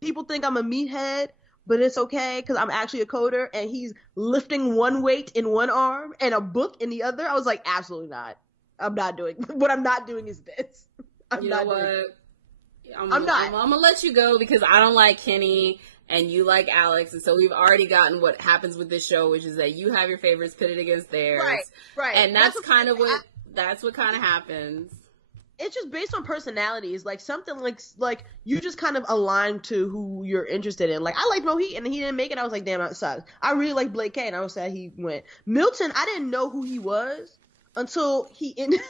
people think I'm a meathead, but it's okay because I'm actually a coder, and he's lifting one weight in one arm and a book in the other. I was like, absolutely not. I'm not doing. What I'm not doing is this. I'm not. I'm gonna let you go because I don't like Kenny. And you like Alex, and so we've already gotten what happens with this show, which is that you have your favorites pitted against theirs. Right. And that's what kind of happens. It's just based on personalities, like something like you just kind of align to who you're interested in. Like, I like Mohit, and he didn't make it. I was like, damn, that sucks. I really like Blake K, and I was sad he went. Milton, I didn't know who he was until he ended.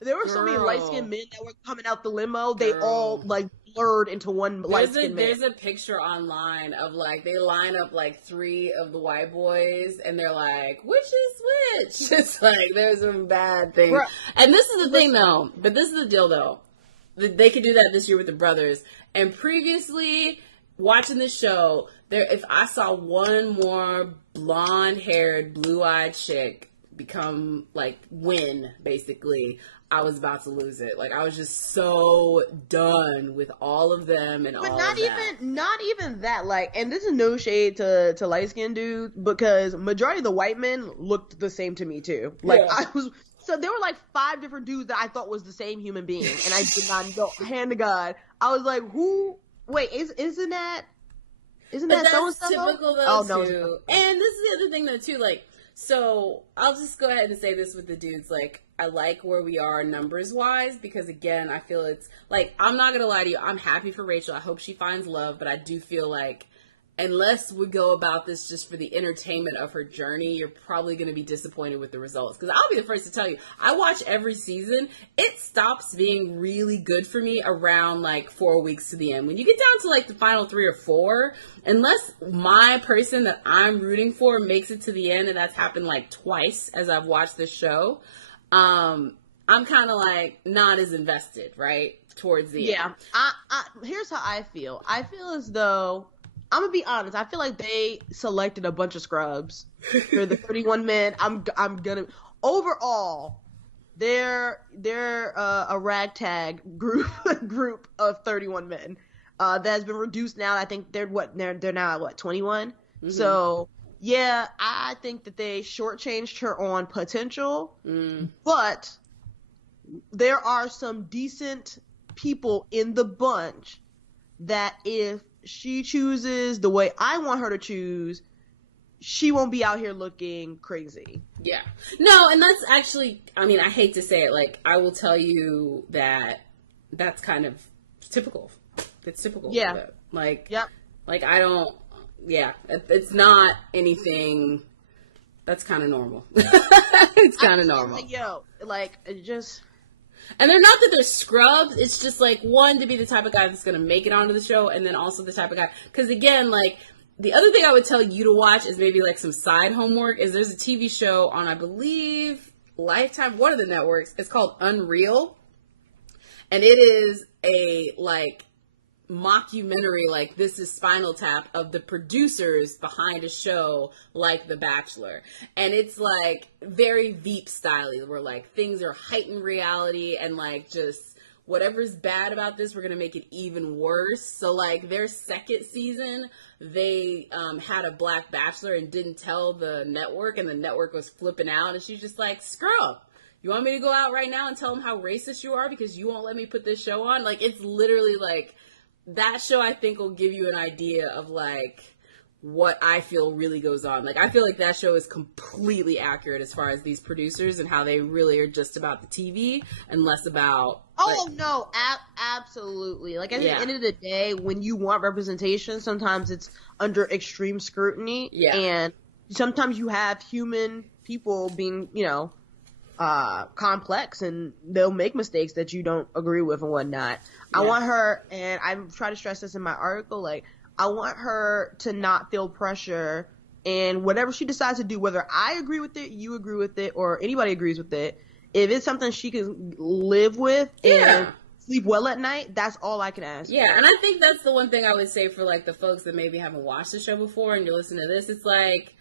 There were so many light-skinned men that were coming out the limo. They all, like, blurred into one light-skinned man. There's a picture online of, like, they line up, like, 3 of the white boys, and they're like, which is which? It's like, there's some bad things. Right. And this is the thing, though. But this is the deal, though. They could do that this year with the brothers. And previously, watching this show, if I saw one more blonde-haired, blue-eyed chick become, like, win, basically, I was about to lose it. Like, I was just so done with all of them and all of that. But not even that. Like, and this is no shade to light skinned dudes, because majority of the white men looked the same to me too. Like, so there were like 5 different dudes that I thought was the same human being, and I did not know. Hand to God, I was like, who? Wait, isn't that so and so? Typical though, too. And this is the other thing though too. Like, so I'll just go ahead and say this with the dudes. Like, I like where we are numbers-wise because, again, I feel it's, like, I'm not going to lie to you. I'm happy for Rachel. I hope she finds love, but I do feel like unless we go about this just for the entertainment of her journey, you're probably going to be disappointed with the results. Because I'll be the first to tell you, I watch every season. It stops being really good for me around like 4 weeks to the end. When you get down to like the final 3 or 4, unless my person that I'm rooting for makes it to the end, and that's happened like twice as I've watched this show, I'm kind of like not as invested, right? Towards the end. I here's how I feel. I feel as though, I'm gonna be honest, I feel like they selected a bunch of scrubs for the 31 men. I'm gonna, overall, they're a ragtag group of 31 men that has been reduced now. I think they're now at 21. Mm-hmm. So yeah, I think that they shortchanged her on potential, but there are some decent people in the bunch that if she chooses the way I want her to choose, she won't be out here looking crazy. Yeah. No, and that's actually, I mean, I hate to say it, like, I will tell you that that's kind of typical. It's typical. Yeah. Of it. Like, yep. Like, I don't, yeah, it's not anything, that's kind of normal. It's kind of normal. Like, yo, like, it just... And they're not that they're scrubs. It's just, like, one, to be the type of guy that's going to make it onto the show, and then also the type of guy... Because, again, like, the other thing I would tell you to watch is maybe, like, some side homework, is there's a TV show on, I believe, Lifetime, one of the networks. It's called Unreal. And it is a, like, mockumentary, like, this is Spinal Tap, of the producers behind a show like The Bachelor. And it's like very Veep style, where like things are heightened reality, and like just whatever's bad about this, we're gonna make it even worse. So like their second season, they had a black bachelor and didn't tell the network, and the network was flipping out, and she's just like, scrub, you want me to go out right now and tell them how racist you are because you won't let me put this show on? Like, it's literally like, that show, I think, will give you an idea of, like, what I feel really goes on. Like, I feel like that show is completely accurate as far as these producers and how they really are just about the TV and less about... Oh, like, no, absolutely. Like, at the end of the day, when you want representation, sometimes it's under extreme scrutiny. Yeah. And sometimes you have human people being, you know, complex, and they'll make mistakes that you don't agree with and whatnot. Yeah. I want her, and I try to stress this in my article, like, I want her to not feel pressure, and whatever she decides to do, whether I agree with it, you agree with it, or anybody agrees with it, if it's something she can live with and sleep well at night, that's all I can ask. Yeah, and I think that's the one thing I would say for, like, the folks that maybe haven't watched the show before and you're listening to this. It's like,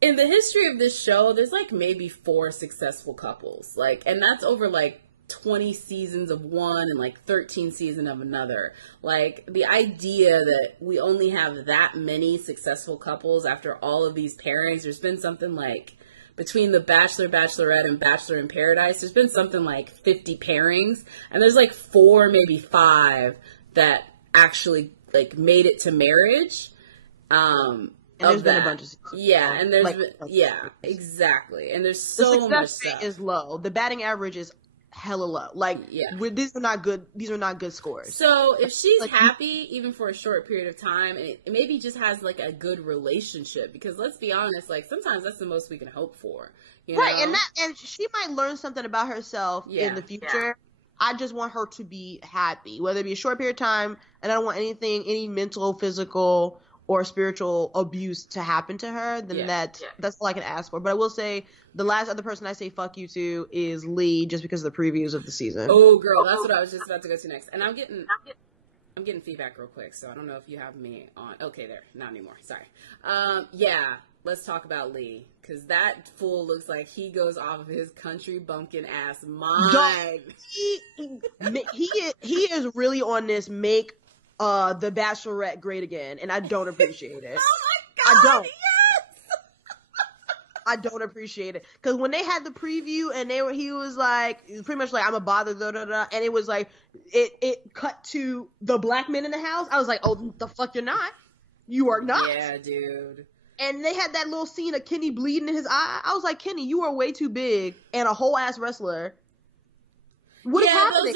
in the history of this show, there's like maybe 4 successful couples, like, and that's over like 20 seasons of one and like 13 seasons of another. Like, the idea that we only have that many successful couples after all of these pairings, there's been something like, between The Bachelor, Bachelorette, and Bachelor in Paradise, there's been something like 50 pairings, and there's like 4, maybe 5 that actually like made it to marriage. And there's been a bunch of seasons. Yeah, and there's been, exactly. And there's so much stuff. The success rate is low. The batting average is hella low. Like, these are not good scores. So if she's like, happy, even for a short period of time, and it maybe just has like a good relationship, because let's be honest, like, sometimes that's the most we can hope for. You know? Right, and she might learn something about herself in the future. Yeah. I just want her to be happy, whether it be a short period of time, and I don't want any mental, physical, or spiritual abuse to happen to her, then that's all I can ask for. But I will say, the last other person I say fuck you to is Lee, just because of the previews of the season. Oh, girl, that's what I was just about to go to next. And I'm getting feedback real quick, so I don't know if you have me on. Okay, there, not anymore. Sorry. Let's talk about Lee, because that fool looks like he goes off of his country bumpkin ass mind. He is really on this make the Bachelorette great again, and I don't appreciate it. Oh my god! I don't. Yes. I don't appreciate it, because when they had the preview and he was like, pretty much like, I'm a bother, and it was like, it cut to the black men in the house. I was like, oh, the fuck, you're not. You are not. Yeah, dude. And they had that little scene of Kenny bleeding in his eye. I was like, Kenny, you are way too big and a whole ass wrestler What is happening?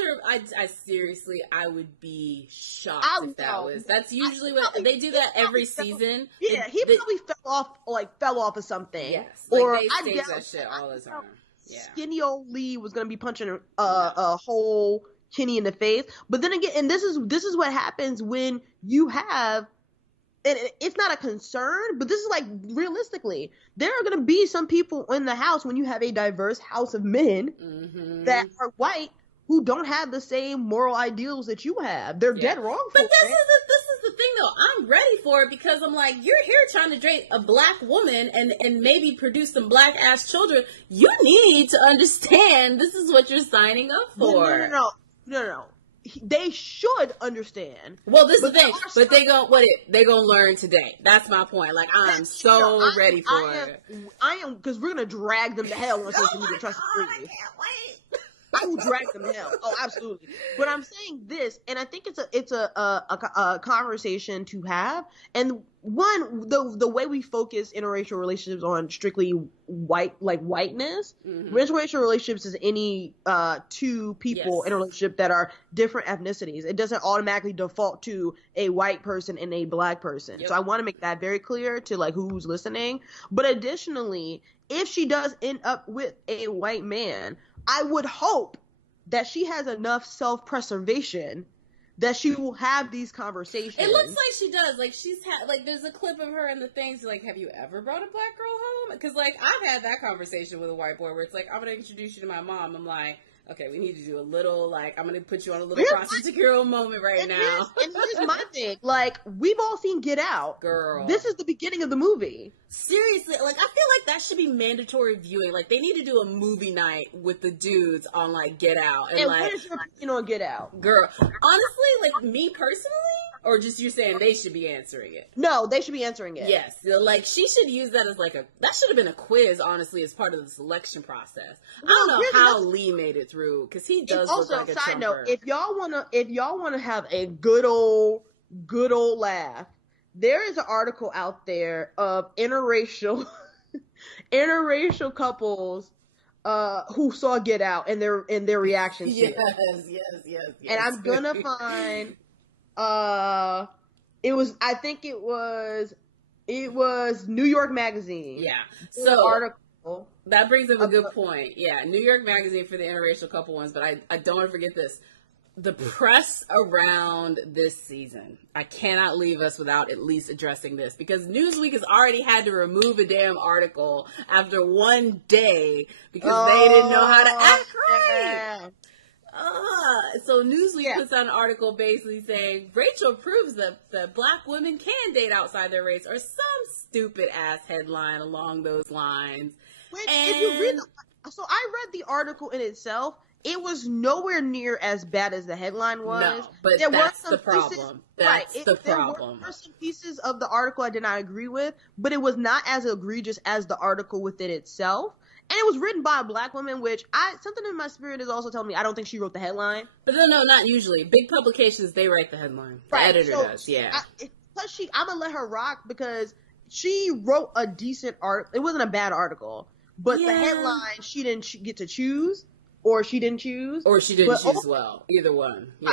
I seriously, I would be shocked if that was. That's usually what they do that every season. Yeah, he probably fell off of something. Yes, or they stage that shit all the time. Yeah, Skinny old Lee was gonna be punching a whole Kenny in the face. But then again, and this is what happens when you have. And it's not a concern, but this is like realistically, there are going to be some people in the house when you have a diverse house of men that are white who don't have the same moral ideals that you have. They're dead wrong. But this is the thing though. I'm ready for it because I'm like, you're here trying to date a black woman and maybe produce some black ass children. You need to understand this is what you're signing up for. No. They should understand. Well, this is the thing, but they gonna learn today. That's my point. Like, I'm ready for it. I am, because we're gonna drag them to hell once they need to trust the I can't wait. I will drag them to hell. Oh, absolutely. But I'm saying this, and I think it's a conversation to have. And one, the way we focus interracial relationships on strictly whiteness, interracial relationships is any two people in a relationship that are different ethnicities. It doesn't automatically default to a white person and a black person. Yep. So I want to make that very clear to like who's listening. But additionally, if she does end up with a white man, I would hope that she has enough self-preservation that she will have these conversations. It looks like she does. Like, she's had, like, there's a clip of her in the things, like, have you ever brought a black girl home? Because, like, I've had that conversation with a white boy where it's like, I'm going to introduce you to my mom. I'm like, okay, we need to do a little, like, I'm going to put you on a little prosecute moment right now. And here's my thing. Like, we've all seen Get Out. Girl. This is the beginning of the movie. Seriously, like, I feel like that should be mandatory viewing. Like, they need to do a movie night with the dudes on, like, Get Out. And like, what is your opinion on Get Out? Girl, honestly, like, me personally, or just you're saying they should be answering it? No, they should be answering it. Yes. Like, she should use that as, like, that should have been a quiz, honestly, as part of the selection process. I don't know how Lee made it through, because he does look like a side Trumper. note, if y'all wanna have a good old laugh, there is an article out there of interracial couples who saw Get Out and their reaction to it. Yes. And I'm gonna find it was New York Magazine. Yeah. So article. That brings up a good point. Yeah, New York Magazine for the interracial couple ones, but I don't want to forget this. The press around this season. I cannot leave us without at least addressing this, because Newsweek has already had to remove a damn article after one day because they didn't know how to act right. So Newsweek puts out an article basically saying Rachel proves that black women can date outside their race, or some stupid ass headline along those lines. Which, if you read so I read the article in itself. It was nowhere near as bad as the headline was. No, but that's the problem. That's the problem. There were some pieces of the article I did not agree with, but it was not as egregious as the article within itself. And it was written by a black woman, which something in my spirit is also telling me I don't think she wrote the headline. But no, not usually. Big publications, they write the headline. The editor does, yeah. Plus, I'm going to let her rock because she wrote a decent article. It wasn't a bad article, but the headline she didn't get to choose. Or she didn't choose. Or she didn't choose well. Either one. Yeah.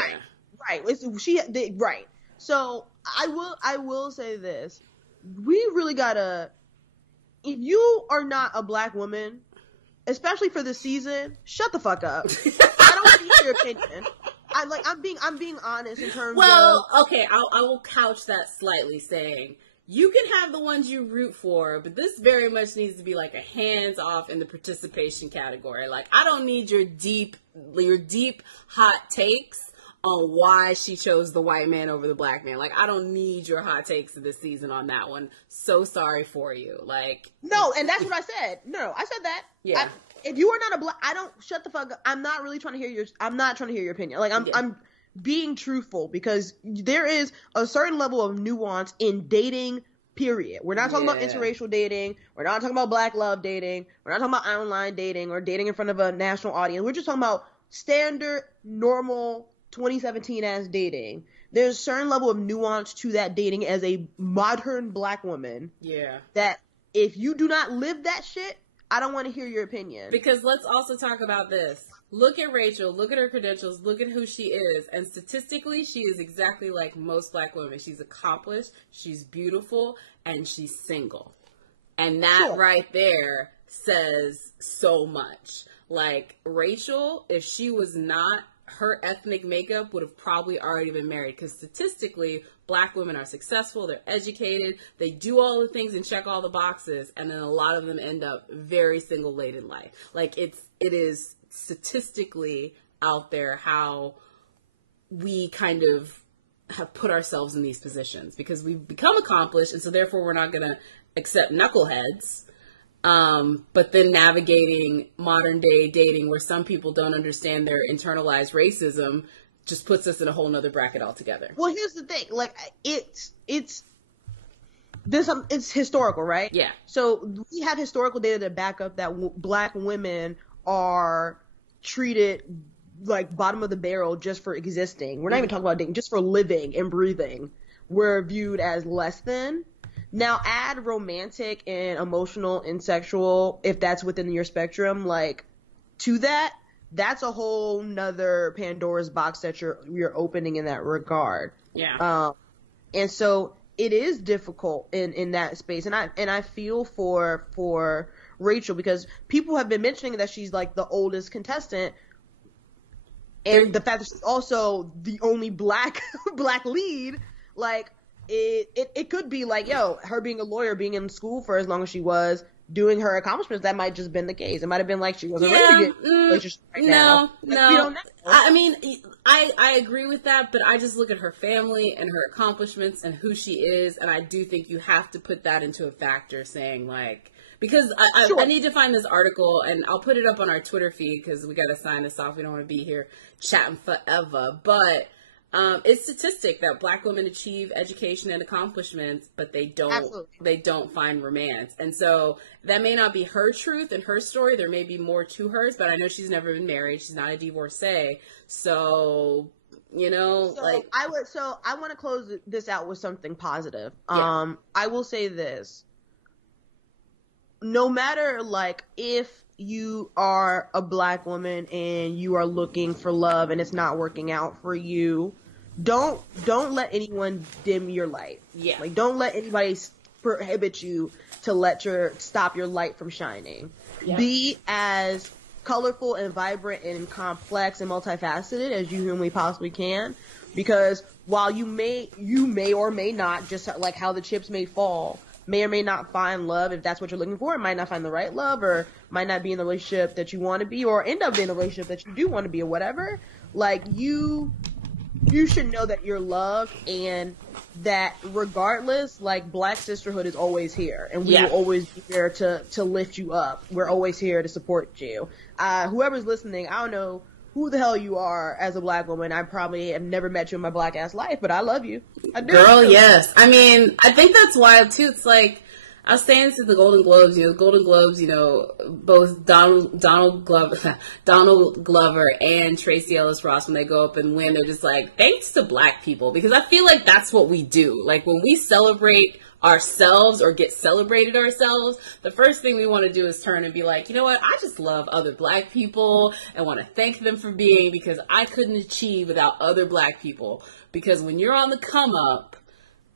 Right. Right. So I will say this. We really gotta, if you are not a black woman, especially for this season, shut the fuck up. I don't need your opinion. I'm being honest in terms of. Okay, I will couch that slightly saying, you can have the ones you root for, but this very much needs to be like a hands-off in the participation category. Like, I don't need your deep hot takes on why she chose the white man over the black man. Like, I don't need your hot takes of this season on that one. So sorry for you. Like, no, and that's what I said. No, I said that. Yeah. If you are not a black, I don't shut the fuck up. I'm not trying to hear your opinion. Like, I'm being truthful, because there is a certain level of nuance in dating, period. We're not talking about interracial dating. We're not talking about black love dating. We're not talking about online dating or dating in front of a national audience. We're just talking about standard, normal, 2017 ass dating. There's a certain level of nuance to that dating as a modern black woman. Yeah. That if you do not live that shit, I don't want to hear your opinion. Because let's also talk about this. look at Rachel, look at her credentials, look at who she is, and statistically, she is exactly like most black women. She's accomplished, she's beautiful, and she's single. And that right there says so much. Like, Rachel, if she was not, her ethnic makeup would have probably already been married, because statistically, black women are successful, they're educated, they do all the things and check all the boxes, and then a lot of them end up very single late in life. Like, it is statistically out there how we kind of have put ourselves in these positions, because we've become accomplished, and so therefore we're not going to accept knuckleheads. But then navigating modern day dating, where some people don't understand their internalized racism, just puts us in a whole nother bracket altogether. Well, here's the thing, like, it's historical, right? Yeah. So we have historical data to back up that black women are treated like bottom of the barrel just for existing. We're not even talking about dating, just for living and breathing. We're viewed as less than. Now add romantic and emotional and sexual, if that's within your spectrum, like, to that, that's a whole nother Pandora's box that you're opening in that regard. Yeah. And so it is difficult in that space. And I feel for Rachel, because people have been mentioning that she's like the oldest contestant, and the fact that she's also the only black lead, like, it could be like, yo, her being a lawyer, being in school for as long as she was, doing her accomplishments, that might just been the case. It might have been like she wasn't ready to get relationship right now. No. We don't know. I mean, I agree with that, but I just look at her family and her accomplishments and who she is, and I do think you have to put that into a factor, saying, like, because I need to find this article, and I'll put it up on our Twitter feed, because we got to sign this off. We don't want to be here chatting forever, but it's statistic that black women achieve education and accomplishments, but they don't find romance. And so that may not be her truth and her story. There may be more to hers, but I know she's never been married. She's not a divorcee. So, you know, I want to close this out with something positive. Yeah. I will say this. No matter, like, if you are a black woman and you are looking for love and it's not working out for you, don't let anyone dim your light. Yeah. Like, don't let anybody prohibit you to stop your light from shining. Yeah. Be as colorful and vibrant and complex and multifaceted as you humanly possibly can, because while you may or may not, just like how the chips may fall, may or may not find love if that's what you're looking for, might not find the right love, or might not be in the relationship that you want to be, or end up in a relationship that you do want to be, or whatever. Like, you should know that you're loved, and that regardless, like, black sisterhood is always here, and we will always be here to lift you up. We're always here to support you. Whoever's listening, I don't know who the hell you are as a black woman. I probably have never met you in my black ass life, but I love you. I do. Girl, yes. I mean, I think that's wild too. It's like, I was saying this at the Golden Globes, both Donald Glover and Tracee Ellis Ross, when they go up and win, they're just like, thanks to black people, because I feel like that's what we do. Like, when we celebrate ourselves or get celebrated ourselves, the first thing we want to do is turn and be like, you know what, I just love other black people and want to thank them for being, because I couldn't achieve without other black people. Because when you're on the come up,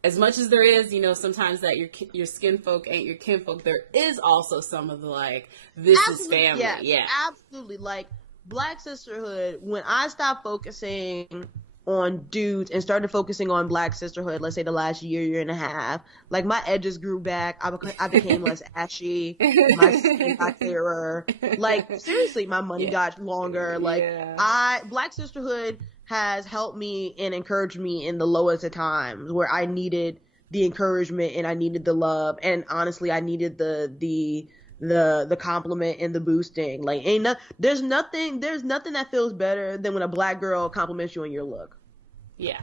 as much as there is, sometimes that your skin folk ain't your kinfolk, there is also some of the, like, this absolutely, is family. yes, yeah, absolutely. Like, black sisterhood, when I stopped focusing on dudes and started focusing on black sisterhood, let's say the last year and a half, like, my edges grew back. I became less ashy. My skin got clearer. Like, seriously, my money got longer. Like, black sisterhood has helped me and encouraged me in the lowest of times, where I needed the encouragement and I needed the love, and honestly, I needed the compliment and the boosting. Like, there's nothing that feels better than when a black girl compliments you on your look. Yeah,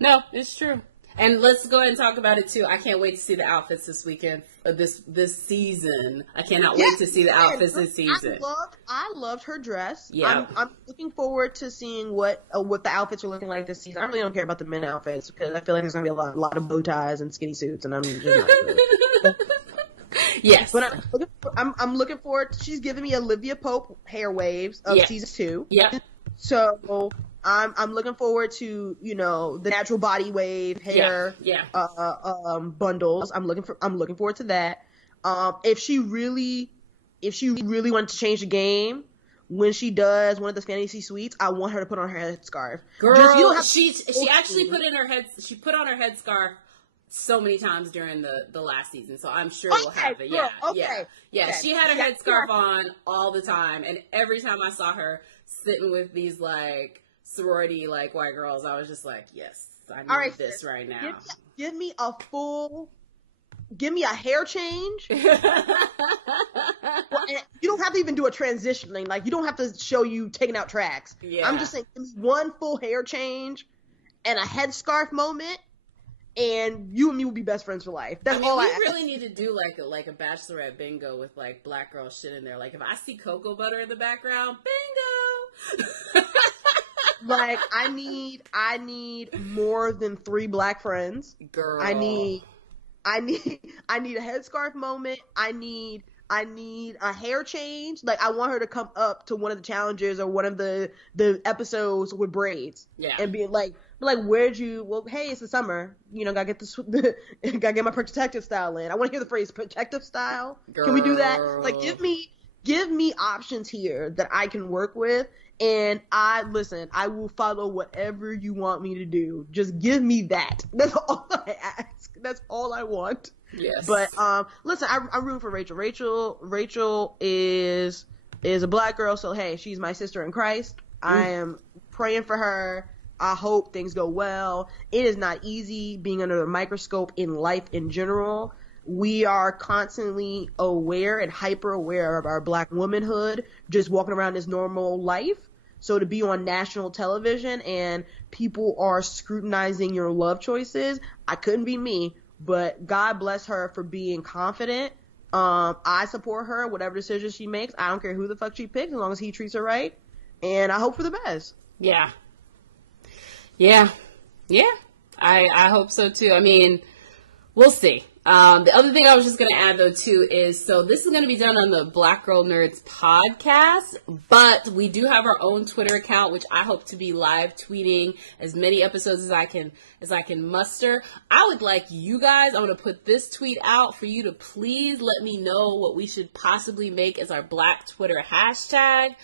no, it's true. And let's go ahead and talk about it too. I can't wait to see the outfits this weekend, this season. I cannot wait to see the outfits this season. I loved her dress. Yeah, I'm looking forward to seeing what the outfits are looking like this season. I really don't care about the men outfits, because I feel like there's gonna be a lot of bow ties and skinny suits, and I'm just not really. Yes. But I'm looking forward. She's giving me Olivia Pope hair waves of season 2. Yep. So I'm looking forward to, you know, the natural body wave hair bundles. I'm looking forward to that. If she really wanted to change the game, when she does one of the fantasy suites, I want her to put on her headscarf. Girl, she actually put on her headscarf so many times during the last season, so I'm sure we'll have it. Yeah, okay. Yeah. She had her headscarf on all the time, and every time I saw her sitting with these like sorority like white girls, I was just like, yes, I need this right now. Give me a hair change. Well, you don't have to even do a transitioning. Like, you don't have to show you taking out tracks. Yeah. I'm just saying, give me one full hair change and a headscarf moment, and you and me will be best friends for life. That's all I ask. We really need to do like a Bachelorette bingo with like black girl shit in there. Like, if I see cocoa butter in the background, bingo. Like, I need more than 3 black friends. Girl. I need a headscarf moment. I need a hair change. Like, I want her to come up to one of the challenges or one of the episodes with braids. Yeah. And be like, hey, it's the summer. You know, gotta get my protective style in. I want to hear the phrase protective style. Girl. Can we do that? Like, give me options here that I can work with. And I will follow whatever you want me to do. Just give me that. That's all I ask. That's all I want. Yes. But listen, I'm rooting for Rachel. Rachel is a black girl, so hey, she's my sister in Christ. I am praying for her. I hope things go well. It is not easy being under the microscope in life in general. We are constantly aware and hyper aware of our black womanhood, just walking around this normal life. So to be on national television and people are scrutinizing your love choices, I couldn't be me. But God bless her for being confident. I support her, whatever decision she makes. I don't care who the fuck she picks, as long as he treats her right. And I hope for the best. Yeah. Yeah. Yeah. I hope so too. I mean, we'll see. The other thing I was just going to add, though, too, is so this is going to be done on the Black Girl Nerds podcast, but we do have our own Twitter account, which I hope to be live tweeting as many episodes as I can muster. I would like you guys, I'm going to put this tweet out for you to please let me know what we should possibly make as our Black Twitter hashtag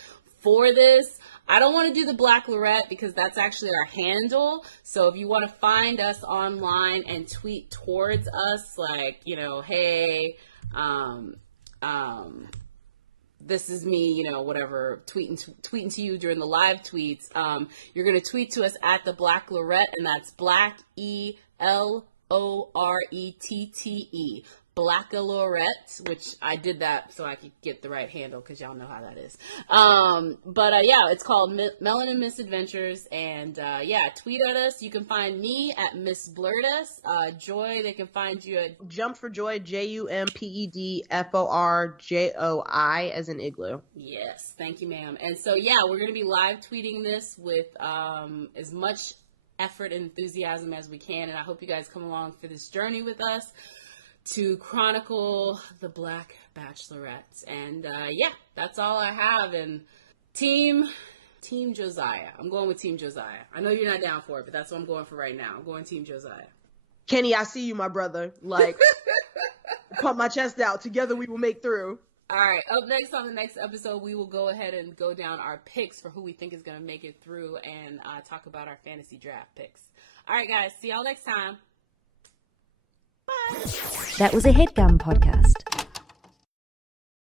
for this. I don't want to do the Blacklorette because that's actually our handle. So if you want to find us online and tweet towards us, like, you know, hey, this is me, you know, whatever, tweeting to you during the live tweets. You're going to tweet to us at the Blacklorette, and that's Black ELORETTE. Blacklorette, which I did that so I could get the right handle because y'all know how that is. But yeah, it's called Melanin Misadventures, and yeah, tweet at us. You can find me at Miss Blurtus. Joy, they can find you at Jump for Joy, JUMPEDFORJOI as in igloo. Yes, thank you, ma'am. And so yeah, we're gonna be live tweeting this with as much effort and enthusiasm as we can, and I hope you guys come along for this journey with us to chronicle the Black Bachelorettes. And yeah, that's all I have. And Team Josiah. I'm going with Team Josiah. I know you're not down for it, but that's what I'm going for right now. I'm going Team Josiah. Kenny, I see you, my brother. Like, pump my chest out. Together we will make through. All right, up next on the next episode, we will go ahead and go down our picks for who we think is going to make it through and talk about our fantasy draft picks. All right, guys, see y'all next time. Bye. That was a HeadGum podcast.